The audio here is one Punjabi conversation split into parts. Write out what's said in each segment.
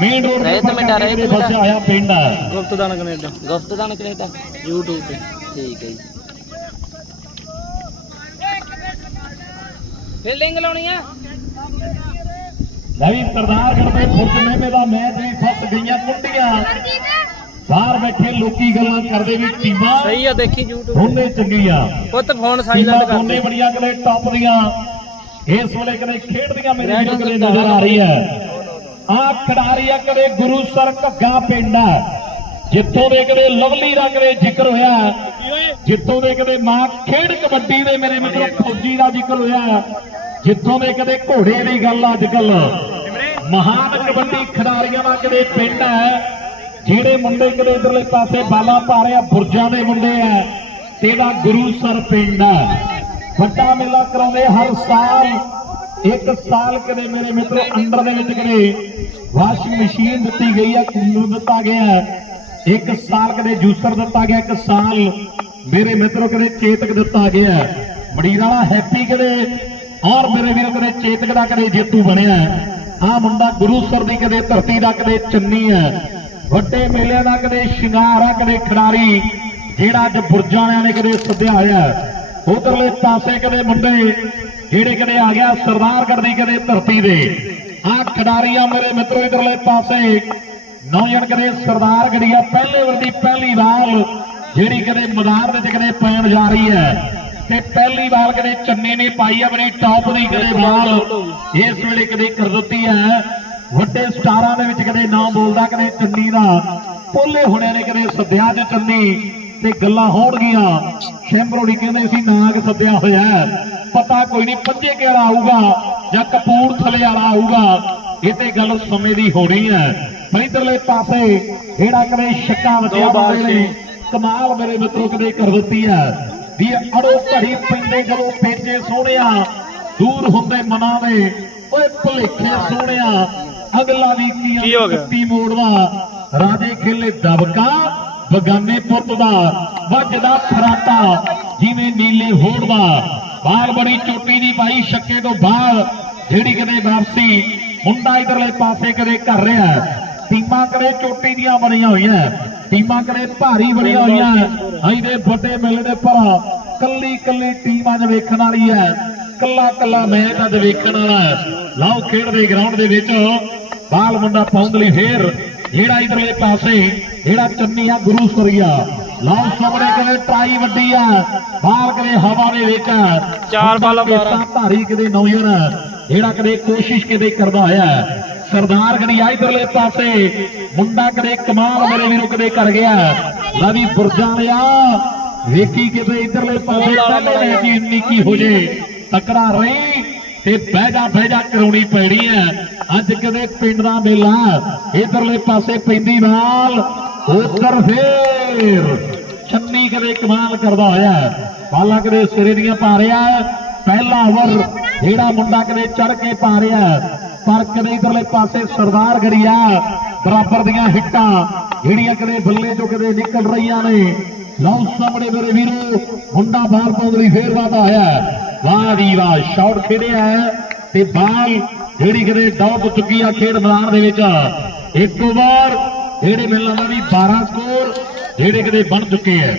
ਮੇਨ ਰੋਡ ਰਹਿਤ ਮਿੰਟਾ, ਰਹਿਤ ਫਸਿਆ ਹੋਇਆ ਪਿੰਡ ਹੈ ਗੁਪਤਦਾਨ ਕੈਨੇਡਾ ਗੁਫਤਦਾਨ ਕੈਨੇਡਾ YouTube ਤੇ ਠੀਕ ਹੈ ਜੀ ਫੀਲਡਿੰਗ ਲਾਉਣੀ ਆ ਲੈ ਵੀ ਸਰਦਾਰ ਕਰਦੇ ਫੁਰਜ ਮਹਿਮੇ ਦਾ ਮੈਚ ਵੀ ਫਸ ਗਈਆਂ ਕੁੱਟੀਆਂ ਬਾਹਰ ਬੈਠੇ ਲੋਕੀ ਗੱਲਾਂ ਕਰਦੇ ਵੀ ਟੀਮਾਂ ਸਹੀ ਆ ਦੇਖੀ YouTube ਦੋਨੇ ਚੰਗੀਆਂ। ਪੁੱਤ ਫੋਨ ਸਾਈਲੈਂਟ ਕਰ ਦੋਨੇ ਬੜੀਆਂ ਕਦੇ ਟੌਪ ਦੀਆਂ। ਇਸ ਵੇਲੇ ਕਦੇ ਖੇਡਦੀਆਂ ਮੇਰੇ ਨਜ਼ਰ ਆ ਰਹੀ ਹੈ ਆ ਖਿਡਾਰੀ ਆ ਕਦੇ ਗੁਰੂ ਸਰ ਘੱਗਾ ਪਿੰਡ ਜਿੱਥੋਂ ਦੇ ਕਦੇ ਲਵਲੀ ਦਾ ਕਦੇ ਜ਼ਿਕਰ ਹੋਇਆ, ਜਿੱਥੋਂ ਦੇ ਕਦੇ ਮਾਂ ਖੇਡ ਕਬੱਡੀ ਦੇ ਮੇਰੇ ਮਿੱਤਰੋ ਫੌਜੀ ਦਾ ਜ਼ਿਕਰ ਹੋਇਆ, ਜਿੱਥੋਂ ਦੇ ਕਦੇ ਘੋੜੇ ਦੀ ਗੱਲ ਅੱਜ ਕੱਲ ਮਹਾਨ ਕਬੱਡੀ ਖਿਡਾਰੀਆਂ ਦਾ ਕਦੇ ਪਿੰਡ ਹੈ ਜਿਹੜੇ ਮੁੰਡੇ ਕਦੇ ਇਧਰਲੇ ਪਾਸੇ ਬਾਲਾ ਪਾ ਰਹੇ ਆ, ਬੁਰਜਾਂ ਦੇ ਮੁੰਡੇ ਆ ਤੇਰਾ ਗੁਰੂ ਸਰ ਪਿੰਡ ਹੈ ਵੱਡਾ ਮੇਲਾ ਕਰਾਉਂਦੇ ਹਰ ਸਾਲ ਇੱਕ ਸਾਲ ਕਦੇ ਮੇਰੇ ਮਿੱਤਰੋ ਅੰਡਰ ਦੇ ਵਿੱਚ ਕਦੇ ਵਾਸ਼ਿੰਗ ਮਸ਼ੀਨ ਦਿੱਤੀ ਗਈ ਹੈ ਕੂਲਰ ਦਿੱਤਾ ਗਿਆ ਹੈ। ਇੱਕ ਸਾਲ ਕਦੇ ਜੂਸਰ ਦਿੱਤਾ ਗਿਆ, ਇੱਕ ਸਾਲ ਮੇਰੇ ਮਿੱਤਰੋ ਕਦੇ ਚੇਤਕ ਦਿੱਤਾ ਗਿਆ ਮੜੀਰ ਵਾਲਾ ਹੈਪੀ ਕਦੇ, ਔਰ ਮੇਰੇ ਵੀਰੋ ਕਦੇ ਚੇਤਕ ਦਾ ਕਦੇ ਜੇਤੂ ਬਣਿਆ ਆ ਮੁੰਡਾ ਗੁਰੂ ਸਰ ਦੀ ਕਦੇ ਧਰਤੀ ਦਾ ਕਦੇ ਚੰਨੀ ਹੈ। ਵੱਡੇ ਮੇਲਿਆਂ ਦਾ ਕਦੇ ਸ਼ਿੰਗਾਰ ਆ ਕਦੇ ਖਿਡਾਰੀ, ਜਿਹੜਾ ਅੱਜ ਬੁਰਜਾਂ ਵਾਲਿਆਂ ਨੇ ਕਦੇ ਸੱਦਿਆ ਹੋਇਆ ਉਧਰਲੇ ਪਾਸੇ ਕਦੇ ਮੁੰਡੇ ਜਿਹੜੇ ਕਦੇ ਆ ਗਿਆ ਸਰਦਾਰਗੜ੍ਹ ਦੀ ਕਦੇ ਧਰਤੀ ਦੇ। ਆ ਖਿਡਾਰੀਆਂ ਮੇਰੇ ਮਿੱਤਰੋ ਇਧਰਲੇ ਪਾਸੇ। ਨੌਜਵਾਨ ਕਦੇ ਸਰਦਾਰ ਗੜੀਆ ਪਹਿਲੇ ਵਰਦੀ ਪਹਿਲੀ ਵਾਰ ਜਿਹੜੀ ਕਦੇ ਮੈਦਾਨ ਵਿੱਚ ਕਦੇ ਪੈਣ ਜਾ ਰਹੀ ਹੈ। ਤੇ ਪਹਿਲੀ ਵਾਰ ਕਦੇ ਚੰਨੇ ਨੇ ਪਾਈ ਆ ਬੜੀ ਟੌਪ ਦੀ ਕਦੇ ਬਾਲ ਇਸ ਵੇਲੇ ਕਦੇ ਕਰ ਦਿੱਤੀ ਹੈ। ਵੱਡੇ ਸਟਾਰਾਂ ਦੇ ਵਿੱਚ ਕਦੇ ਨਾਮ ਬੋਲਦਾ ਕਦੇ ਚੰਨੀ ਦਾ। ਪੋਲੇ ਹੁਣਿਆਂ ਨੇ ਕਦੇ ਸੱਦਿਆ ਚ ਚੰਨੀ। ਤੇ ਗੱਲਾਂ ਹੋਣਗੀਆਂ। ਸ਼ੈਂਬਰੋੜੀ ਕਹਿੰਦੇ ਸੀ ਨਾਗ ਸੱਦਿਆ ਹੋਇਆ। ਪਤਾ ਕੋਈ ਨਹੀਂ ਪੰਜੇ ਕਿਹੜਾ ਆਊਗਾ ਜਾਂ ਕਪੂਰਥਲੇ ਵਾਲਾ ਆਊਗਾ। ਇਹ ਤੇ ਗੱਲ ਸਮੇਂ ਦੀ ਹੋਣੀ ਹੈ। ਇਧਰਲੇ ਪਾਸੇ ਜਿਹੜਾ ਕਦੇ ਛੱਕਾ ਵਜਿਆ ਬੰਦੇ ਨੇ ਕਮਾਲ ਮੇਰੇ ਮਿੱਤਰੋ ਕਦੇ ਕਰ ਦਿੱਤੀ ਹੈ। ਵੀ ਅੜੋ ਘੜੀ ਪੈਂਦੇ ਜਦੋਂ ਪੇਚੇ ਸੋਹਣਿਆ ਦੂਰ ਹੁੰਦੇ ਮਨਾਂ ਦੇ। ਓਏ ਭੁਲੇਖੇ ਸੋਹਣਿਆ ਅਗਲਾ ਵੀ ਕੀ ਹੋ ਗਿਆ? ਕੁੱਤੀ ਮੋੜਦਾ ਰਾਜੇ ਖੇਲੇ ਦਬਕਾ ਬਗਾਨੇ ਪੁੱਤ ਦਾ, ਵੱਜਦਾ ਫਰਾਟਾ, ਜਿਵੇਂ ਨੀਲੇ ਹੋੜਦਾ ਬਾਹਰ ਬੜੀ ਚੋਟੀ ਦੀ ਪਾਈ, ਛੱਕੇ ਤੋਂ ਬਾਹਰ ਜਿਹੜੀ ਕਦੇ ਵਾਪਸੀ, ਮੁੰਡਾ ਇਧਰਲੇ ਪਾਸੇ ਕਦੇ ਕਰ ਰਿਹਾ ਟੀਮਾਂ ਕਦੇ ਚੋਟੀ ਦੀਆਂ ਬਣੀਆਂ ਹੋਈਆਂ ਟੀਮਾਂ ਕਦੇ ਭਾਰੀ ਬਣੀਆਂ ਹੋਈਆਂ ਅਸੀਂ ਵੱਡੇ ਮੇਲੇ ਦੇ ਭਰਾ, ਕੱਲੀ ਕੱਲੀ ਟੀਮ ਅੱਜ ਵੇਖਣ ਵਾਲੀ ਹੈ। ਕੱਲਾ ਕੱਲਾ ਮੈਚ ਅੱਜ ਵੇਖਣ ਵਾਲਾ ਲਾਓ ਖੇਡ ਦੇ ਗਰਾਊਂਡ ਦੇ ਵਿੱਚ, ਬਾਲ ਮੁੰਡਾ ਪਾਉਂਦ ਲਈ ਫੇਰ ਜਿਹੜਾ ਇਧਰਲੇ ਪਾਸੇ ਜਿਹੜਾ ਚੰਨੀ ਆ ਗੁਰੂ ਸਰੀਆ। ਲਾਓ ਸਾਹਮਣੇ ਕਦੇ ਟਰਾਈ ਵੱਡੀ ਆ ਬਾਲ ਕਦੇ ਹਵਾ ਦੇ ਵਿੱਚ। ਚਾਰ ਬਾਲਾਂ ਭਾਰੀ ਕਦੇ ਨੌਜਵਾਨ ਜਿਹੜਾ ਕਦੇ ਕੋਸ਼ਿਸ਼ ਕਦੇ ਕਰਦਾ ਹੋਇਆ। ਸਰਦਾਰ ਗੜੀ ਆ ਇਧਰਲੇ ਪਾਸੇ ਮੁੰਡਾ ਕਦੇ ਕਮਾਲ ਮੇਰੇ ਵੀਰੋ ਕਦੇ ਕਰ ਗਿਆ। ਲਾ ਵੀ ਬੁਰਜਾਂ ਲਿਆ। ਵੇਖੀ ਕਿਤੇ ਇਧਰਲੇ ਪਾਸੇ ਪਹਿਲੇ ਜੀ ਇੰਨੀ ਕੀ ਹੋ ਜੇ। ਤਕੜਾ ਰਹੀ। ਤੇ ਬਹਿ ਜਾ ਕਰਾਉਣੀ ਪੈਣੀ ਹੈ। ਅੱਜ ਕਦੇ ਪਿੰਡ ਦਾ ਮੇਲਾ ਇਧਰਲੇ ਪਾਸੇ ਪੈਂਦੀ ਨਾਲ ਉਧਰ ਫੇਰ। ਛੰਨੀ ਕਦੇ ਕਮਾਲ ਕਰਦਾ ਹੋਇਆ ਹੈ। ਕਦੇ ਸਿਰੇ ਦੀਆਂ ਪਾ ਰਿਹਾ ਪਹਿਲਾ ਓਵਰ ਜਿਹੜਾ ਮੁੰਡਾ ਕਦੇ ਚੜ ਕੇ ਪਾ ਰਿਹਾ ਪਰ ਕਦੇ ਇਧਰਲੇ ਪਾਸੇ ਸਰਦਾਰ ਗੜੀਆ, ਬਰਾਬਰ ਦੀਆਂ ਹਿੱਟਾਂ, ਜਿਹੜੀਆਂ ਕਦੇ ਬੱਲੇ ਚੋਂ ਕਦੇ ਨਿਕਲ ਰਹੀਆਂ ਨੇ। ਲਓ ਸਾਹਮਣੇ ਮੇਰੇ ਵੀਰੋ, ਮੁੰਡਾ ਬਾਹਰ ਪਾਉਣ ਲਈ ਫੇਰ ਵਾਦਾ ਹੋਇਆ ਵਾਹ ਵੀ ਵਾਹ ਸ਼ਾਟ ਖੇਡਿਆ ਹੈ ਤੇ ਬਾਲ ਜਿਹੜੀ ਕਿਤੇ ਡੌਪ ਚੁੱਕੀ ਆ ਖੇਡ ਮੈਦਾਨ ਦੇ ਵਿੱਚ। ਇੱਕ ਓਵਰ ਜਿਹੜੇ ਮਿਲਣ ਦਾ ਵੀ 12 ਸਕੋਰ ਜਿਹੜੇ ਕਿਤੇ ਬਣ ਚੁੱਕੇ ਆ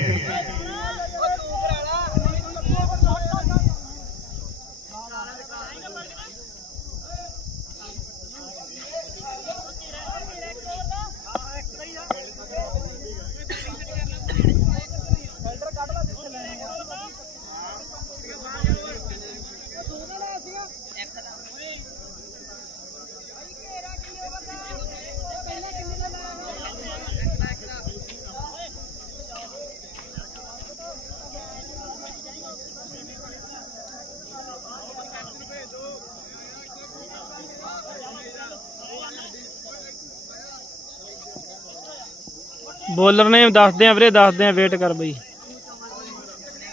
ਬੋਲਰ ਨੇ ਦੱਸਦੇ ਆ ਵੀਰੇ ਦੱਸਦੇ ਆ ਵੇਟ ਕਰ ਬਈ।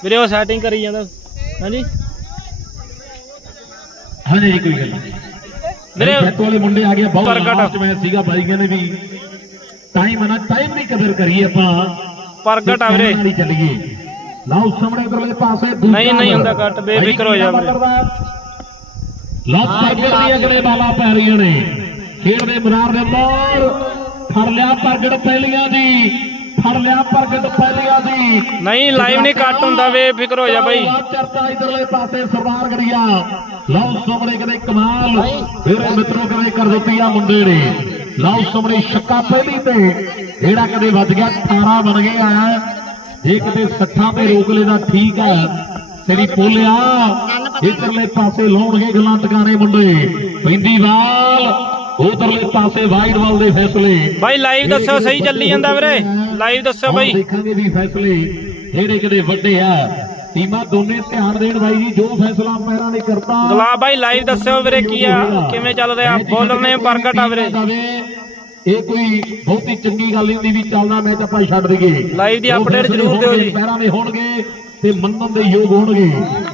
ਵੀਰੇ ਉਹ ਸੈਟਿੰਗ ਕਰੀ ਜਾਂਦਾ। ਹਾਂਜੀ? ਹਾਂਜੀ ਕੋਈ ਗੱਲ ਵੀਰੇ ਬੈਟ ਵਾਲੇ ਮੁੰਡੇ ਆ ਗਏ ਬਹੁਤ ਪ੍ਰਗਟ। ਲਾਸਟ ਮੈਂ ਸੀਗਾ ਬਾਈ ਕਹਿੰਦੇ ਵੀ। ਟਾਈਮ ਨਾ ਟਾਈਮ ਦੀ ਕਦਰ ਕਰੀਏ ਆਪਾਂ। ਪ੍ਰਗਟ ਆ ਵੀਰੇ। ਨਾਲ ਹੀ ਚੱਲੀਏ। ਲਾਓ ਸਾਹਮਣੇ ਇਧਰਲੇ ਪਾਸੇ ਦੂਜਾ ਨਹੀਂ, ਨਹੀਂ। ਹੁੰਦਾ ਕੱਟ, ਬੇਫਿਕਰ ਹੋ ਜਾ ਵੀਰੇ। ਲਓ ਪਾਗਰ ਦੀ ਅਗਲੇ ਬਾਲਾਂ ਪੈ ਰਹੀਆਂ ਨੇ। ਖੇਡ ਦੇ ਮੈਦਾਨ ਦੇ ਅੰਦਰ ਫੜ ਲਿਆ ਪ੍ਰਗਟ ਪਹਿਲੀਆਂ ਦੀ ਫੜ ਲਿਆ ਪ੍ਰਗਟ ਪਹਿਲੀਆਂ ਦੀ। ਨਹੀਂ ਲਾਈਵ ਨਹੀਂ ਕੱਟ ਹੁੰਦਾ ਵੇ ਫਿਕਰ ਹੋ ਜਾ ਬਾਈ। ਚਰਚਾ ਇਧਰਲੇ ਪਾਸੇ ਸਰਦਾਰ ਗੜੀਆ। ਲਓ ਸਾਹਮਣੇ ਕਦੇ ਕਮਾਲ। ਮੇਰੇ ਮਿੱਤਰੋ ਕਦੇ ਕਰ ਦਿੱਤੀ ਆ ਮੁੰਡੇ ਨੇ। ਲਓ ਸਾਹਮਣੇ ਛੱਕਾ ਪਹਿਲੀ ਤੇ। ਜਿਹੜਾ ਕਦੇ ਵੱਜ ਗਿਆ 18 ਬਣ ਗਿਆ ਜੇ ਕਦੇ 60 ਤੇ ਰੋਕ ਲੈਦਾ ਠੀਕ ਹੈ। ਤੇਰੀ ਪੋਲਿਆ ਇਧਰਲੇ ਪਾਸੇ ਲਾਉਣਗੇ ਗੱਲਾਂ ਟਿਕਾਣੇ ਮੁੰਡੇ। ਪੈਂਦੀ ਵਾਲ। ਉਧਰਲੇ ਪਾਸੇ ਵਾਈਡ ਵਾਲ ਦੇ ਫੈਸਲੇ। ਬਾਈ ਲਾਈਵ ਦੱਸੋ ਸਹੀ ਚੱਲੀ ਜਾਂਦਾ ਵੀਰੇ। ਲਾਈਵ ਦੱਸੋ ਬਾਈ। ਦੇਖਾਂਗੇ ਵੀ ਫੈਸਲੇ ਜਿਹੜੇ ਕਦੇ ਵੱਡੇ ਆ। ਟੀਮਾਂ ਦੋਨੇ ਧਿਆਨ ਦੇਣ ਬਾਈ ਜੀ ਜੋ ਫੈਸਲਾ ਪੈਰਾਂ ਨੇ ਕਰਤਾ। ਗੁਲਾਬ ਬਾਈ ਲਾਈਵ ਦੱਸਿਓ ਵੀਰੇ ਕੀ ਆ ਕਿਵੇਂ ਚੱਲ ਰਿਹਾ? ਬੋਲਰ ਨੇ ਪ੍ਰਗਟ ਆ ਵੀਰੇ। ਇਹ ਕੋਈ ਬਹੁਤੀ ਚੰਗੀ ਗੱਲ ਨਹੀਂ ਹੁੰਦੀ ਵੀ ਚੱਲਦਾ ਮੈਚ ਆਪਾਂ ਛੱਡ ਦਈਏ। Live ਦੀ ਫੈਸਲੇ ਜ਼ਰੂਰ ਦਿਓ ਜੀ। ਪੈਰਾਂ ਦੇ ਹੋਣਗੇ ਤੇ ਮੰਨਣ ਦੇ ਯੋਗ ਹੋਣਗੇ।